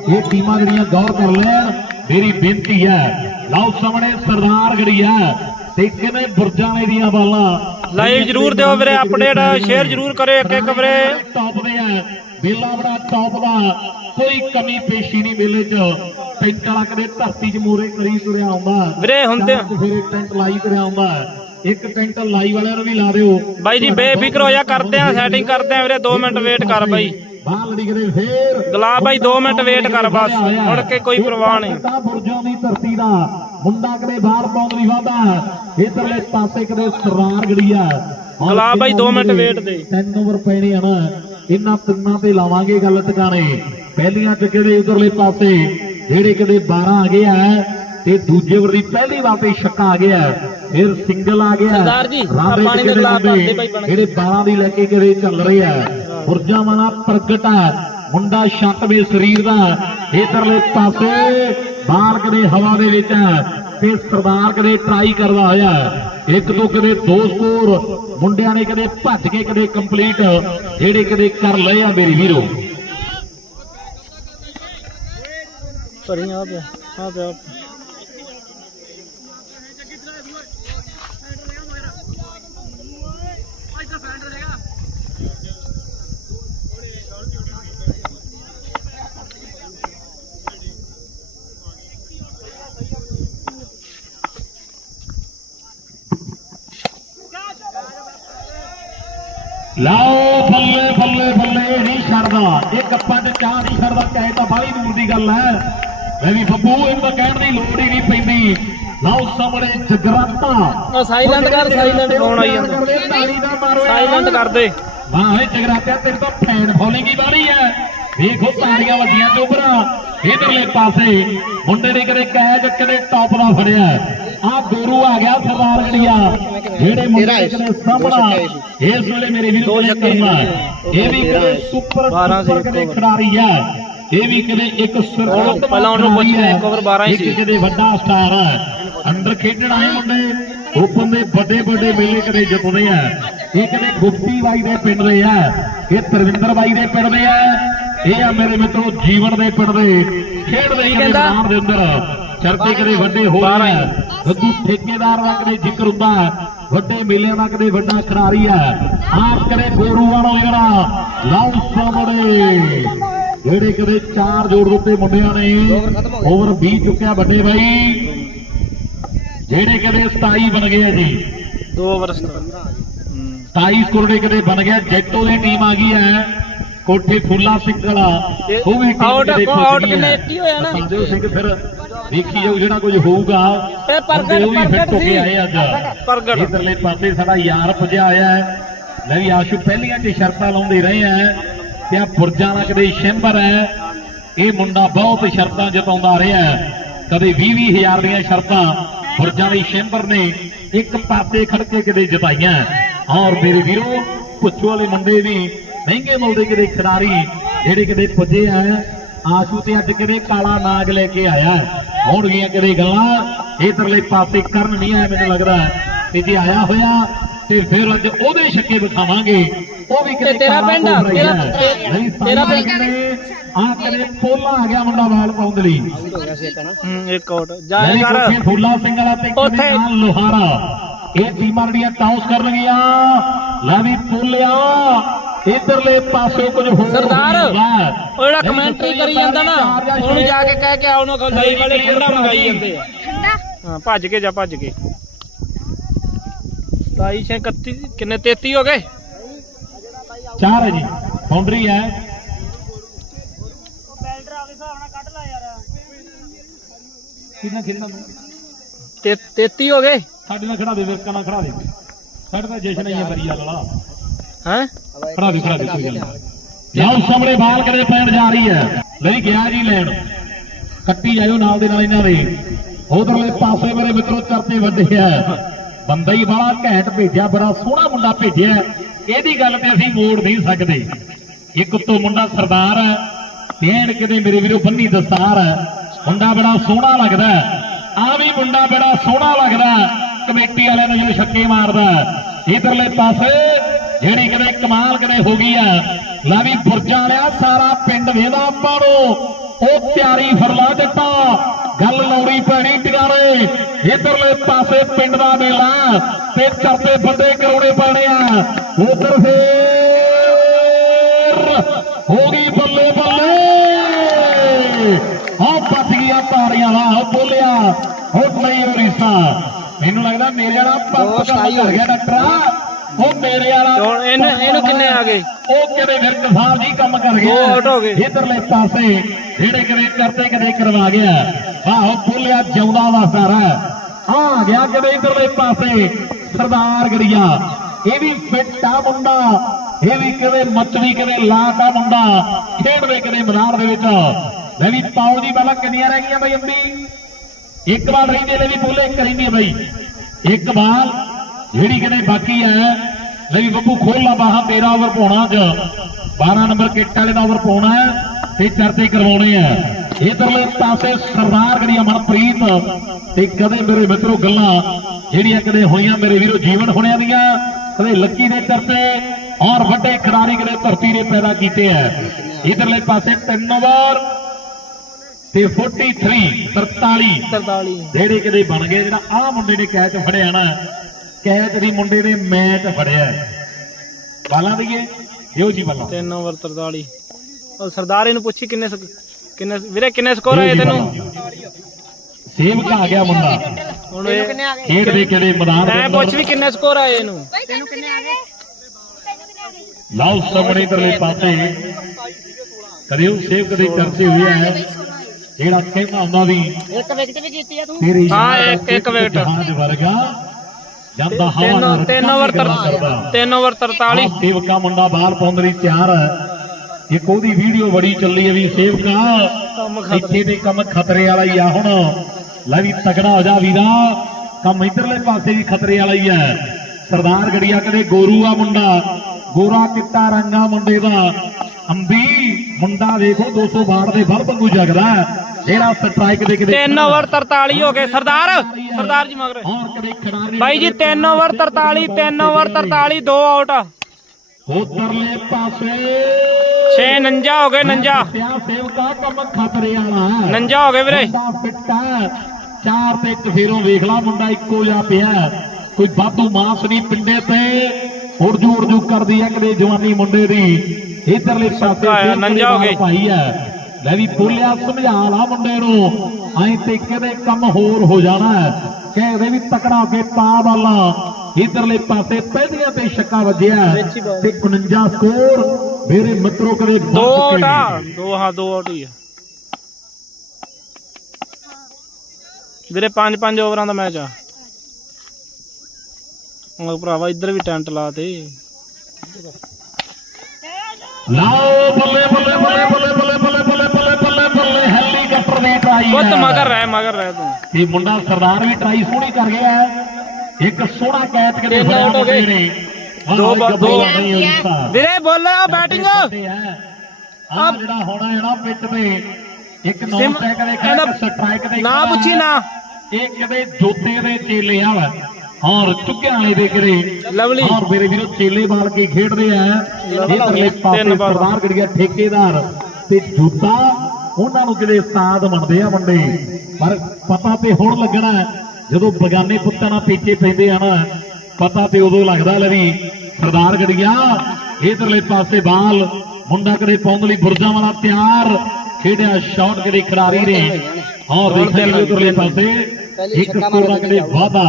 ਇਹ ਟੀਮਾਂ ਜਿਹੜੀਆਂ ਗੌਰ ਕਰ ਲੈਣ ਮੇਰੀ ਬੇਨਤੀ ਹੈ ਲਓ ਸਾਹਮਣੇ ਸਰਦਾਰ ਗੜੀ ਹੈ ਤੇ ਕਿਵੇਂ ਬੁਰਜਾਂ ਦੀਆਂ ਬਾਲਾਂ। ਲਾਈਵ ਜ਼ਰੂਰ ਦਿਓ ਵੀਰੇ ਅਪਡੇਟ ਸ਼ੇਅਰ ਜ਼ਰੂਰ ਕਰਿਓ ਇੱਕ ਇੱਕ ਵੀਰੇ। ਟੌਪ ਦੇ ਆ ਮੇਲਾ ਬੜਾ ਟੌਪ ਦਾ ਕੋਈ ਕਮੀ ਪੇਸ਼ੀ ਨਹੀਂ ਮੇਲੇ 'ਚ। ਟੈਂਟ ਵਾਲਾ ਕਦੇ ਧਰਤੀ 'ਚ ਮੂਰੇ ਕਰੀ ਤੁਰਿਆ ਆਉਂਦਾ। ਵੀਰੇ ਹੁਣ ਤੇ ਫਿਰ ਟੈਂਟ ਲਾਈ ਤੁਰਿਆ ਆਉਂਦਾ। ਇੱਕ ਟੈਂਟ ਲਾਈ ਵਾਲਿਆਂ ਨੂੰ ਵੀ ਲਾ ਦਿਓ। ਬਾਈ ਜੀ ਬੇਫਿਕਰ ਹੋ ਜਾ ਕਰਦੇ ਆ ਸੈਟਿੰਗ ਕਰਦੇ ਆ ਵੀਰੇ 2 ਮਿੰਟ ਵੇਟ ਕਰ ਬਾਈ। ਗੁਲਾਬ ਬਾਈ 2 ਮਿੰਟ ਵੇਟ ਕਰ ਬਸ ਮੁੜ ਕੇ ਕੋਈ ਪ੍ਰਵਾਹ ਨਹੀਂ। ਬੁਰਜਾਂ ਦੀ ਧਰਤੀ ਦਾ ਮੁੰਡਾ ਕਦੇ ਬਾਹਰ ਪਾਉਣ ਦੀ ਵਾਦਾ ਇਧਰਲੇ ਪਾਸੇ ਕਦੇ ਸਰਦਾਰ ਗੜੀਆ ਗੁਲਾਬ ਬਾਈ ਦੋ ਮਿੰਟ wait ਦੇ। ਤਿੰਨ ਓਵਰ ਪੈਣੇ ਆ ਨਾ ਇਹਨਾਂ ਤਿੰਨਾਂ ਤੇ ਲਾਵਾਂਗੇ ਗੱਲ ਟਿਕਾਣੇ। ਪਹਿਲੀਆਂ ਚ ਕਿਹੜੇ ਉਧਰਲੇ ਪਾਸੇ? ਜਿਹੜੇ ਕਦੇ 12 ਆ ਗਏ ਆ ਤੇ ਦੂਜੇ ਓਵਰ ਦੀ ਪਹਿਲੀ ਵਾਰ ਤੇ ਛੱਕਾ ਆ ਗਿਆ। ਫਿਰ ਸਿੰਗਲ ਆ ਗਿਆ। ਸਰਦਾਰ ਜੀ, ਪਾਣੀ ਦੇ ਗੁਲਾਬ ਭਰਦੇ ਬਾਈ ਬਣ। ਜਿਹੜੇ 12 ਦੀ ਲੈ ਕੇ ਕਦੇ ਚੱਲ ਰਹੇ ਆ ਬੁਰਜਾਂ ਵਾਲਾ ਪ੍ਰਗਟ ਆ ਮੁੰਡਾ ਛੱਤਵੇਂ ਸਰੀਰ ਦਾ ਇਧਰਲੇ ਪਾਸੇ ਬਾਲ ਕਦੇ ਹਵਾ ਦੇ ਵਿੱਚ ਤੇ ਸਰਦਾਰ ਕਦੇ ਟਰਾਈ ਕਰਦਾ ਹੋਇਆ ਇੱਕ ਤੋਂ ਕਦੇ ਦੋ ਸਕੋਰ ਮੁੰਡਿਆਂ ਨੇ ਕਦੇ ਭੱਜ ਕੇ ਕਦੇ ਕੰਪਲੀਟ ਜਿਹੜੇ ਕਦੇ ਕਰ ਲਏ ਆ ਮੇਰੀ ਵੀਰੋ। ਭਰੀ ਆ ਪਿਆ ਆ ਪਿਆ। ਲਾਓ ਬੱਲੇ ਬੱਲੇ ਬੱਲੇ ਨਹੀਂ ਛੱਡਦਾ। ਇਹ ਕੱਪਾਂ 'ਚ ਚਾਹ ਨਹੀਂ ਛੱਡਦਾ ਕਹੇ ਤਾਂ ਬਾਹਲੀ ਦੂਰ ਦੀ ਗੱਲ ਹੈ। ਮੈਂ ਵੀ ਬੱਬੂ ਇਹਨੂੰ ਤਾਂ ਕਹਿਣ ਦੀ ਲੋੜ ਹੀ ਨਹੀਂ ਪੈਂਦੀ। ਲਾਓ ਸਾਹਮਣੇ ਜਗਰਾਤਾ। ਸਾਈਲੈਂਟ ਕਰ ਸਾਈਲੈਂਟ ਫੋਨ ਆਈ ਜਾਂਦਾ। ਸਾਈਲੈਂਟ ਕਰ ਦੇ। ਵਾਹ ਓਏ ਜਗਰਾਤਿਆ ਤੇਰੇ ਤਾਂ ਫੈਨ ਫੋਲਿੰਗ ਹੀ ਬਾਰੀ ਹੈ। ਵੇਖੋ ਤਾੜੀਆਂ ਵੱਜੀਆਂ ਚੋਬਰਾ ਇਧਰਲੇ ਪਾਸੇ ਮੁੰਡੇ ਨੇ ਕਦੇ ਕੈਚ ਕਦੇ ਟੌਪ ਦਾ ਫੜਿਆ। ਆ ਗੋਰੂ ਆ ਗਿਆ ਸਰਦਾਰ ਗੜੀਆ ਜਿਹੜੇ ਮੁੰਡੇ ਸਾਹਮਣਾ ਇਸ ਵੇਲੇ ਮੇਰੇ ਵੀਰ ਦੋ ਦੋ ਸੀ। ਇਹ ਵੀ ਕਦੇ ਸੁਪਰ ਸੁਪਰ ਇੱਕ। ਖਿਡਾਰੀ ਹੈ। ਇਹ ਵੀ ਕਦੇ ਇੱਕ ਸਰਕੋਟ ਪਹਿਲਾਂ ਉਹਨੂੰ ਪੁੱਛ ਲੈ, ਇੱਕ over ਬਾਰਾਂ ਹੀ ਸੀ। ਕਦੇ ਵੱਡਾ ਸਟਾਰ ਹੈ। ਅੰਦਰ ਖੇਡਣ ਆਏ ਮੁੰਡੇ ਓਪਨ ਦੇ ਵੱਡੇ ਵੱਡੇ ਮੇਲੇ ਕਦੇ ਜਿੱਤਦੇ ਆ। ਇਹ ਕਦੇ ਗੁਪਤੀ ਬਾਈ ਦੇ ਪਿੰਡ ਦੇ ਆ। ਇਹ ਤਰਵਿੰਦਰ ਬਾਈ ਦੇ ਪਿੰਡ ਦੇ ਆ। ਇਹ ਆ ਮੇਰੇ ਮਿੱਤਰੋ ਜੀਵਨ ਦੇ ਪਿੰਡ ਦੇ। ਖੇਡਦੇ ਕਦੇ ਕਹਿੰਦਾ? ਮੈਦਾਨ ਦੇ ਅੰਦਰ। ਚਰਚੇ ਕਦੇ ਵੱਡੇ ਹੋ ਰਹੇ ਹੀ। ਆ ਗੱਗੂ ਠੇਕੇਦਾਰ ਦਾ ਕਦੇ ਜ਼ਿਕਰ ਹੁੰਦਾ ਹੈ। ਵੱਡੇ ਮੇਲਿਆਂ ਦਾ ਕਦੇ ਵੱਡਾ ਖਿਡਾਰੀ ਹੈ। ਆਪ ਕਦੇ ਗੋਰੂ ਵਾਲੋ ਜਿਹੜਾ ਲਾਉ ਸਾਹਮਣੇ ਜਿਹੜੇ ਕਦੇ ਚਾਰ ਜੋੜ ਦਿੱਤੇ ਮੁੰਡਿਆਂ ਨੇ ਓਵਰ 20 ਚੁੱਕਿਆ ਵੱਡੇ ਬਾਈ। ਜਿਹੜੇ ਕਦੇ 27 ਬਣ ਗਏ ਜੀ। 2 ਵਰਸ 27 ਸਕੋਰ ਦੇ ਕਦੇ ਬਣ ਗਿਆ। ਜੈਟੋ ਦੀ ਟੀਮ ਆ ਗਈ ਹੈ। ਕੋਠੇ ਫੁੱਲਾ ਸਿੰਘ ਵਾਲਾ। ਉਹ ਵੀ ਟੀਮ out ਗਈ ਕਿੰਨੇ ਹੈ। 80 ਹੋਇਆ ਨਾ? ਸੰਜੀਵ ਸਿੰਘ ਫਿਰ ਦੇਖੀ ਜਾਓ ਜਿਹੜਾ ਕੁਝ ਹੋਊਗਾ। ਇਹ ਪ੍ਰਗਟ- ਪ੍ਰਗਟ ਕੇ ਸੀ। ਆਏ ਅੱਜ। ਪ੍ਰਗਟ। ਇਧਰਲੇ ਪਾਸੇ ਸਾਡਾ ਯਾਰ ਪੁੱਜਿਆ ਹੋਇਆ ਹੈ। ਲੈ ਵੀ ਆਸ਼ੂ ਪਹਿਲੀਆਂ ਤੇ ਸ਼ਰਤਾਂ ਲਾਉਂਦੇ ਰਹੇ ਆ ਤੇ ਆ ਬੁਰਜਾਂ ਦਾ ਕਦੇ ਸ਼ੈਂਬਰ ਹੈ। ਇਹ ਮੁੰਡਾ ਬਹੁਤ ਸ਼ਰਤਾਂ ਜਿਤਾਉਂਦਾ ਰਿਹਾ ਕਦੇ 20 20 ਹਜ਼ਾਰ ਦੀਆਂ ਸ਼ਰਤਾਂ ਬੁਰਜਾਂ ਦੇ ਸ਼ੈਂਬਰ ਨੇ ਇੱਕ ਪਾਸੇ ਖੜ ਕੇ ਕਦੇ ਜਿਤਾਈਆਂ ਔਰ ਮੇਰੇ ਵੀਰੋ ਪੁੱਛੋ ਵਾਲੇ ਮੁੰਡੇ ਵੀ ਮਹਿੰਗੇ ਮੁੱਲ ਦੇ ਕਦੇ ਖਿਡਾਰੀ ਜਿਹੜੇ ਕਦੇ ਪੁੱਜੇ ਆ ਆਸ਼ੂ ਤੇ ਅੱਜ ਕਦੇ ਕਾਲਾ ਨਾਗ ਲੈ ਕੇ ਆਇਆ? ਹੋਣਗੀਆਂ ਕਦੇ ਗੱਲਾਂ? ਇਧਰਲੇ ਪਾਸੇ ਕਰਨ ਨਹੀਂ ਆਇਆ ਮੈਨੂੰ ਲੱਗਦਾ। ਤੇ ਜੇ ਆਇਆ ਹੋਇਆ ਤੇ ਫਿਰ ਅੱਜ ਉਹਦੇ ਛੱਕੇ ਵਿਖਾਵਾਂਗੇ। ਉਹ ਵੀ ਕਿਤੇ ਤੇਰਾ ਪਿੰਡ ਤੇਰਾ- ਪਿੰਡ? ਆ? ਕਦੇ ਪੋਲਾ ਆ? ਗਿਆ ਮੁੰਡਾ ਵਾਲ ਪਾਉਣ ਦੇ ਲਈ। ਹੂੰ ਇੱਕ ਆਊਟ ਜਾ ਕਰ। ਫੁੱਲਾ ਸਿੰਘ ਵਾਲਾ ਤੇ ਨਾਲ ਲੋਹਾਰਾ। ਇਹ ਟੀਮਾਂ ਜਿਹੜੀਆਂ ਟਾਉਸ ਕਰਨ ਗਿਆ ਲੈ ਵੀ ਪੋਲਿਆ ਇਧਰਲੇ ਪਾਸੇ ਕੁਝ ਹੋਰ ਸਰਦਾਰ। ਉਹ ਜਿਹੜਾ ਕਮੈਂਟਰੀ ਕਰੀ ਜਾਂਦਾ ਨਾ ਉਹਨੂੰ ਜਾ ਕੇ ਕਹਿ ਕੇ ਆਉਣਾ ਕੋਈ ਲਈ ਵਾਲੇ ਠੰਡਾ ਮੰਗਾਈ ਜਾਂਦੇ ਆ। ਹਾਂ ਭੱਜ ਕੇ ਜਾ ਭੱਜ ਕੇ। 27 ਛੇ 31 ਕਿੰਨੇ 33 ਹੋ ਗਏ? ਚਾਰ ਹੈ ਜੀ ਬਾਉਂਡਰੀ ਹੈ। ਕਿੰਨਾ ਖੇਡਣਾ ਤੂੰ ਤੇ 33 ਹੋ ਗਏ? ਸਾਡੇ ਨਾਲ ਖੜਾ ਦੇ ਵਿਰਕਾ ਨਾਲ ਖੜਾ ਦੇ। ਸਾਡੇ ਤਾਂ ਜਸ਼ਨ ਹੀ ਹੈ ਬਰੀਆ ਵਾਲਾ। ਹੈ? ਖੜਾ ਦੇ ਖੜਾ ਦੇ, ਕੋਈ ਗੱਲ ਨਹੀਂ। ਸਾਹਮਣੇ ਬਾਲ ਕਰੇ ਪੈਣ ਜਾ ਰਹੀ ਹੈ। ਲਈ ਗਿਆ ਜੀ ਲੈਣ। ਕੱਟੀ ਜਾਇਓ ਨਾਲ ਦੇ ਨਾਲ ਇਹਨਾਂ ਦੇ। ਉਧਰਲੇ ਪਾਸੇ ਮੇਰੇ ਮਿੱਤਰੋ ਚਰਤੇ ਵੱਡੇ ਆ। ਬੰਦਾ ਹੀ ਬੜਾ ਘੈਂਟ ਭੇਜਿਆ, ਬੜਾ ਸੋਹਣਾ ਮੁੰਡਾ ਭੇਜਿਆ। ਇਹਦੀ ਗੱਲ ਤੇ ਅਸੀਂ ਮੋੜ ਨਹੀਂ ਸਕਦੇ। ਇੱਕ ਤੋਂ ਮੁੰਡਾ ਸਰਦਾਰ ਹੈ। ਭੈਣ ਕਿਤੇ ਮੇਰੇ ਵੀਰੋ ਬੰਨੀ ਦਸਤਾਰ ਹੈ। ਮੁੰਡਾ ਬੜਾ ਸੋਹਣਾ ਲੱਗਦਾ ਆ ਵੀ ਮੁੰਡਾ ਬੜਾ ਸੋਹਣਾ ਲੱਗਦਾ ਕਮੇਟੀ ਵਾਲਿਆਂ ਨੂੰ ਜਦੋਂ ਛੱਕੇ ਮਾਰਦਾ ਇਧਰਲੇ ਪਾਸੇ ਜਿਹੜੀ ਕਿਤੇ ਕਮਾਲ ਕਿਤੇ ਹੋ ਗਈ ਆ ਲੈ ਵੀ ਬੁਰਜਾਂ ਵਾਲਿਆ ਸਾਰਾ ਪਿੰਡ ਵੇਦਾ ਆਪਾਂ ਨੂੰ। ਉਹ ਤਿਆਰੀ ਫਰਲਾ ਦਿੱਤਾ। ਗੱਲ ਲਾਉਣੀ ਪੈਣੀ ਟਿਕਾਣੇ ਇਧਰਲੇ ਪਾਸੇ ਪਿੰਡ ਦਾ ਮੇਲਾ ਤੇ ਕਰਤੇ ਬੰਦੇ ਕਰਾਉਣੇ ਪੈਣੇ ਆ। ਉਧਰ ਫੇਰ ਹੋ ਗਈ ਬੱਲੇ ਬੱਲੇ। ਆ ਪੱਟ ਗਿਆ ਤਾਰੀਆਂ ਲਾ ਉਹ ਬੋਲਿਆ ਉਹ ਨਹੀਂ ਰਿਸ਼ਤਾ ਮੈਨੂੰ ਲੱਗਦਾ ਮੇਰੇ ਵਾਲਾ ਪੰਪ ਕਰ ਗਿਆ ਡਾਕਟਰਾ। ਉਹ ਮੇਰੇ ਵਾਲਾ ਹੁਣ ਇਹਨੂੰ ਇਹਨੂੰ ਕਿੰਨੇ ਆ ਗਏ? ਉਹ ਕਿਤੇ ਵਿਰਕ ਸਾਹਿਬ ਹੀ ਕੰਮ ਕਰ ਗਿਆ। ਦੋ out ਹੋ ਗਏ। ਇਧਰਲੇ ਪਾਸੇ ਜਿਹੜੇ ਕਦੇ ਕਰਤੇ ਕਦੇ ਕਰਵਾ ਗਿਆ। ਆਹੋ ਬੋਲਿਆ ਜਿਉਂਦਾ ਵਸਦਾ ਆ ਗਿਆ ਕਦੇ ਇਧਰਲੇ ਪਾਸੇ? ਸਰਦਾਰ ਗੜੀਆ। ਇਹ ਵੀ ਫਿੱਟ ਆ ਮੁੰਡਾ। ਇਹ ਵੀ ਕਦੇ ਮੱਚਵੀ ਕਦੇ ਲਾਤਾ ਮੁੰਡਾ। ਖੇਡਦੇ ਕਦੇ ਮੈਦਾਨ ਦੇ ਵਿੱਚ। ਲੈ ਵੀ ਪਾਉ ਦੀ ਪਹਿਲਾਂ ਕਿੰਨੀਆਂ ਰਹਿ ਗਈਆਂ ਬਈ ਅੰਬੀ? ਇੱਕ ਬਾਲ ਰਹਿੰਦੀ ਲੈ ਵੀ ਬੋਲੇ ਇੱਕ ਰਹਿੰਦੀ ਹੈ ਬਈ। ਇੱਕ ਬਾਲ ਜਿਹੜੀ ਕਹਿੰਦੇ ਬਾਕੀ ਹੈ ਲੈ ਵੀ ਬੱਬੂ ਖੋਲ ਲਾ ਬਾਹਾਂ ਤੇਰਾ ਓਵਰ ਪਾਉਣਾ ਅੱਜ। 12 ਨੰਬਰ ਕਿੱਟ ਵਾਲੇ ਦਾ ਓਵਰ ਪਾਉਣਾ ਹੈ ਤੇ ਚਰਚੇ ਕਰਵਾਉਣੇ ਆ ਇਧਰਲੇ ਪਾਸੇ ਸਰਦਾਰ ਗੜੀਆ ਮਨਪ੍ਰੀਤ ਤੇ ਕਦੇ ਮੇਰੇ ਮਿੱਤਰੋ ਗੱਲਾਂ ਜਿਹੜੀਆਂ ਕਦੇ ਹੋਈਆਂ ਮੇਰੇ ਵੀਰੋ ਜੀਵਨ ਹੋਣਿਆਂ ਦੀਆਂ ਕਦੇ ਲੱਕੀ ਦੇ ਚਰਚੇ ਔਰ ਵੱਡੇ ਖਿਡਾਰੀ ਕਦੇ ਧਰਤੀ ਨੇ ਪੈਦਾ ਕੀਤੇ ਆ ਇਧਰਲੇ ਪਾਸੇ ਤਿੰਨ ਓਵਰ ਤੇ 43 43 43 ਜਿਹੜੇ ਕਿਤੇ ਬਣ ਗਏ ਜਿਹੜਾ ਆਹ ਮੁੰਡੇ ਨੇ ਕੈਚ ਫੜਿਆ ਨਾ ਕੈਚ ਦੀ ਮੁੰਡੇ ਨੇ ਮੈਚ ਫੜਿਆ ਬਾਲਾਂ ਦੀਏ ਇਹੋ ਜੀ ਬਾਲਾਂ। 3 ਓਵਰ 43 ਉਹ ਸਰਦਾਰ ਇਹਨੂੰ ਪੁੱਛੀ ਕਿੰਨੇ ਕਿੰਨੇ ਵੀਰੇ ਕਿੰਨੇ ਸਕੋਰ ਆਏ ਤੈਨੂੰ? ਸੇਵ ਆ ਗਿਆ ਮੁੰਡਾ। ਹੁਣ ਇਹ ਖੇਡ ਦੇ ਕਿਤੇ ਮੈਦਾਨ ਦੇ ਮੈਂ। ਪੁੱਛ ਵੀ ਕਿੰਨੇ ਸਕੋਰ ਆਏ ਇਹਨੂੰ। ਤੈਨੂੰ ਕਿੰਨੇ ਆ ਗਏ? ਆ ਲਓ ਸਾਹਮਣੇ ਇਧਰਲੇ ਪਾਸੇ। ਕਦੇ ਉਹ ਸੇਵ ਕਦੇ ਕਰਦੇ ਹੋਏ ਹੈ ਜਿਹੜਾ ਕਹਿੰਦਾ ਹੁੰਦਾ ਵੀ ਇੱਕ ਵਿਕਟ ਵੀ ਕੀਤੀ ਆ ਤੂੰ। ਹਾਂ, ਇੱਕ- ਇੱਕ ਵਿਕਟ। ਜਹਾਜ਼ ਵਰਗਾ ਜਾਂਦਾ ਹਵਾ ਤਿੰਨ ਨਾਲ ਤਿੰਨ ਓਵਰ ਗੱਲਾਂ ਕਰਦਾ। 3 ਓਵਰ 43 ਆਹ ਸੇਵਕਾ ਮੁੰਡਾ ਬਾਹਰ ਪਾਉਣ ਲਈ ਤਿਆਰ ਹੈ। ਇੱਕ ਉਹਦੀ ਵੀਡੀਓ ਬੜੀ ਚੱਲੀ ਹੈ ਵੀ ਸੇਵਕਾ ਕੰਮ ਖਤਰੇ। ਇੱਥੇ ਦੇ ਕੰਮ ਖਤਰੇ ਵਾਲਾ ਹੀ ਆ ਹੁਣ। ਲੈ ਵੀ ਤਗੜਾ ਹੋ ਜਾ ਵੀਰਾ। ਕੰਮ ਇਧਰਲੇ ਪਾਸੇ ਵੀ ਖਤਰੇ ਵਾਲਾ ਹੀ ਹੈ। ਸਰਦਾਰ ਗੜੀਆ ਕਦੇ ਗੋਰੂ ਆ ਮੁੰਡਾ। ਗੋਰਾ ਕਿੱਤਾ ਰੰਗਾ ਮੁੰਡੇ ਦਾ। ਅੰਬੀ ਮੁੰਡਾ ਦੇਖੋ 200 ਬਾੜ ਦੇ ਬਲ ਵਾਂਗੂ ਜਗਦਾ। ਜਿਹੜਾ ਸਟ੍ਰਾਈਕ ਦੇ ਕਿਤੇ 3 ਓਵਰ 43 ਹੋ ਗਏ। ਸਰਦਾਰ ਸਰਦਾਰ ਜੀ ਮਗਰ। ਬਾਈ ਜੀ 3 ਓਵਰ 43 3 ਓਵਰ 43 ਦੋ ਆਊਟ। ਉਧਰਲੇ ਪਾਸੇ। 6 ਨੰਜਾ ਹੋ ਗਏ ਨੰਜਾ। ਸਿਆ ਸੇਵਕਾ ਕੰਮ ਖਤਰੇ ਵਾਲਾ ਹੈ ਨੰਜਾ ਹੋ ਗਏ ਵੀਰੇ। ਚਾਰ ਤੇ ਇੱਕ ਫੇਰੋਂ ਵੇਖ ਲਾ ਮੁੰਡਾ ਇੱਕੋ ਜਿਹਾ ਪਿਆ। ਕੋਈ ਵਾਧੂ ਮਾਸ ਨਹੀਂ ਪਿੰਡੇ ਤੇ। ਉਰਜੂ ਉਰਜੂ ਕਰਦੀ ਹੈ ਕਦੇ ਜਵਾਨੀ ਮੁੰਡੇ ਦੀ। ਇਧਰਲੇ ਪਾਸੇ ਛੱਕਾ ਆਇਆ, ਫੇਰ ਨੰਜਾ ਹੋ ਗਏ। ਭਾਈ ਹੈ। ਲੈ ਵੀ ਬੋਲਿਆ ਸਮਝਾ ਲਾ ਮੁੰਡੇ ਨੂੰ। ਐਂ ਤੇ ਕਦੇ ਕੰਮ ਹੋਰ ਹੋ ਜਾਣਾ ਕਹਿੰਦੇ ਵੀ ਤਕੜਾ ਕੇ ਪਾ ਵਾਲਾ। ਇਧਰਲੇ ਪਾਸੇ ਪਹਿਲੀਆਂ ਤੇ ਛੱਕਾ ਵੱਜਿਆ ਤੇ 49 ਸਕੋਰ। ਮੇਰੇ ਮਿੱਤਰੋ ਕਦੇ ਦੋ ਆਟਾ ਦੋ ਹਾਂ ਦੋ ਆਟ ਹੀ ਆ। ਵੀਰੇ 5-5 ਓਵਰਾਂ ਦਾ ਮੈਚ ਆ। ਉਹ ਭਰਾਵਾ ਇੱਧਰ ਵੀ ਟੈਂਟ ਲਾ ਤੇ। ਲਾਓ ਬੱਲੇ ਬੱਲੇ ਬੱਲੇ ਬੱਲੇ। ਦੀ ਟਰਾਈ ਪੁੱਤ। ਮਗਰ ਰਹਿ ਮਗਰ ਰਹਿ ਤੂੰ। ਇਹ ਮੁੰਡਾ ਸਰਦਾਰ ਵੀ ਟਰਾਈ ਸੋਹਣੀ ਕਰ ਗਿਆ ਹੈ। ਇੱਕ ਸੋਹਣਾ ਕੈਚ ਕਰੇ ਹੋ ਗਏ। ਦੋ ਦੋ। ਵੀਰੇ ਬੋਲਰ ਬੈਟਿੰਗ ਆ ਜਿਹੜਾ ਹੋਣਾ ਹੈ ਨਾ ਪਿੱਚ ਤੇ। ਇੱਕ ਨੌ ਸੈਕਿੰਡ ਦੇ ਇੱਕ ਸਟ੍ਰਾਈਕ ਦੇ ਨਾ ਪੁੱਛੀ ਨਾ। ਇਹ ਕਿਤੇ ਜੋਤੇ ਦੇ ਚੇਲੇ ਆ ਵਾ। ਔਰ ਚੁੱਕਿਆਂ ਵਾਲੇ ਦੇ ਕਰੇ ਲਵਲੀ। ਔਰ ਮੇਰੇ ਵੀਰੋ ਚੇਲੇ ਬਾਲ ਕੇ ਖੇਡਦੇ ਆ। ਇਧਰਲੇ ਪਾਸੇ ਤਿੰਨ ਬਾਲ। ਸਰਦਾਰ ਗੜੀਆ ਠੇਕੇਦਾਰ ਤੇ ਜੁੱਤਾ ਉਹਨਾਂ ਨੂੰ ਕਿਤੇ ਉਸਤਾਦ ਮੰਨਦੇ ਆ ਮੁੰਡੇ ਪਰ ਪਤਾ ਤੇ ਹੁਣ ਲੱਗਣਾ ਜਦੋਂ ਬਗਾਨੇ ਪੁੱਤਾਂ ਨਾਲ ਪੀਛੇ ਪੈਂਦੇ ਆ ਨਾ ਪਤਾ ਤੇ ਉਦੋਂ ਲੱਗਦਾ ਲੈ ਵੀ ਸਰਦਾਰ ਗੜੀਆ ਇਧਰਲੇ ਪਾਸੇ ਬਾਲ ਮੁੰਡਾ ਕਦੇ ਪਾਉਣ ਲਈ ਬੁਰਜਾਂ ਵਾਲਾ ਤਿਆਰ ਖੇਡਿਆ ਸ਼ਾਟ ਕਦੇ ਖਿਡਾਰੀ ਨੇ। ਔਰ ਦੇਖਦੇ ਇਧਰਲੇ ਪਾਸੇ ਇੱਕ ਕੋਰਾ ਕਦੇ ਵਾਦਾ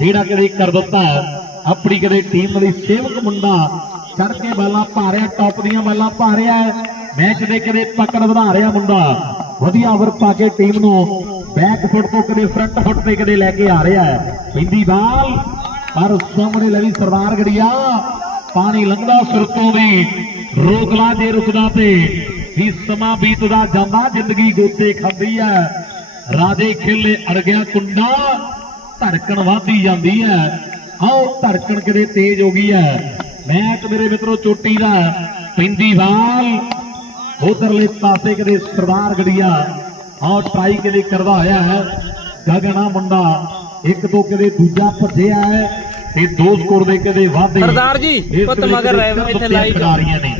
ਜਿਹੜਾ ਕਦੇ ਕਰ ਦਿੱਤਾ ਆਪਣੀ ਕਦੇ ਟੀਮ ਲਈ ਸੇਵਕ ਮੁੰਡਾ ਚੜ ਕੇ ਬਾਲਾਂ ਰਿਹਾ ਟੌਪ ਦੀਆਂ ਬਾਲਾਂ ਹੈ ਮੈਚ ਦੇ ਕਦੇ ਪਕੜ ਵਧਾ ਰਿਹਾ ਮੁੰਡਾ। ਵਧੀਆ ਓਵਰ ਪਾ ਕੇ ਟੀਮ ਨੂੰ। ਬੈਕ ਫੁੱਟ ਤੋਂ ਕਦੇ ਫਰੰਟ ਫੁੱਟ ਤੇ ਕਦੇ ਲੈ ਕੇ ਆ ਰਿਹਾ ਹੈ। ਪਿੰਦੀ ਬਾਲ, ਪਰ ਸਾਹਮਣੇ ਲਵੀ ਸਰਦਾਰ ਗੜੀਆ। ਪਾਣੀ ਲੰਘਦਾ ਸੁਰਤੋਂ ਦੀ ਰੋਕ ਲਾ ਜੇ ਰੁਕਦਾ ਤੇ ਵੀ ਸਮਾਂ ਬੀਤਦਾ ਜਾਂਦਾ, ਜ਼ਿੰਦਗੀ ਗੋਤੇ ਖਾਂਦੀ ਹੈ। ਰਾਜੇ ਖੇਲੇ ਅੜ ਗਿਆ ਕੁੰਡਾ, ਧੜਕਣ ਵਧਦੀ ਜਾਂਦੀ ਹੈ। ਆਓ ਧੜਕਣ ਕਿਤੇ ਤੇਜ਼ ਹੋ ਗਈ ਹੈ। ਮੈਚ ਮੇਰੇ ਮਿੱਤਰੋ ਚੋਟੀ ਦਾ ਪਿੰਦੀ ਵਾਲ ਉਧਰਲੇ ਪਾਸੇ ਕਿਤੇ ਸਰਦਾਰ ਗੜੀਆ ਆਹ ਟਰਾਈ ਕਿਤੇ ਕਰਦਾ ਹੋਇਆ ਹੈ। ਗਗਨਾ ਮੁੰਡਾ ਇੱਕ ਤੋਂ ਕਿਤੇ ਦੂਜਾ ਭੱਜਿਆ ਹੈ ਤੇ ਦੋ ਸਕੋਰ ਦੇ ਕਿਤੇ ਵਾਧੇ। ਸਰਦਾਰ ਜੀ, ਪੁੱਤ ਮਗਰ ਰਹੇ ਇੱਥੇ ਤਿੰਨ ਲਾਈਟ। ਖਿਡਾਰੀਆਂ ਨੇ।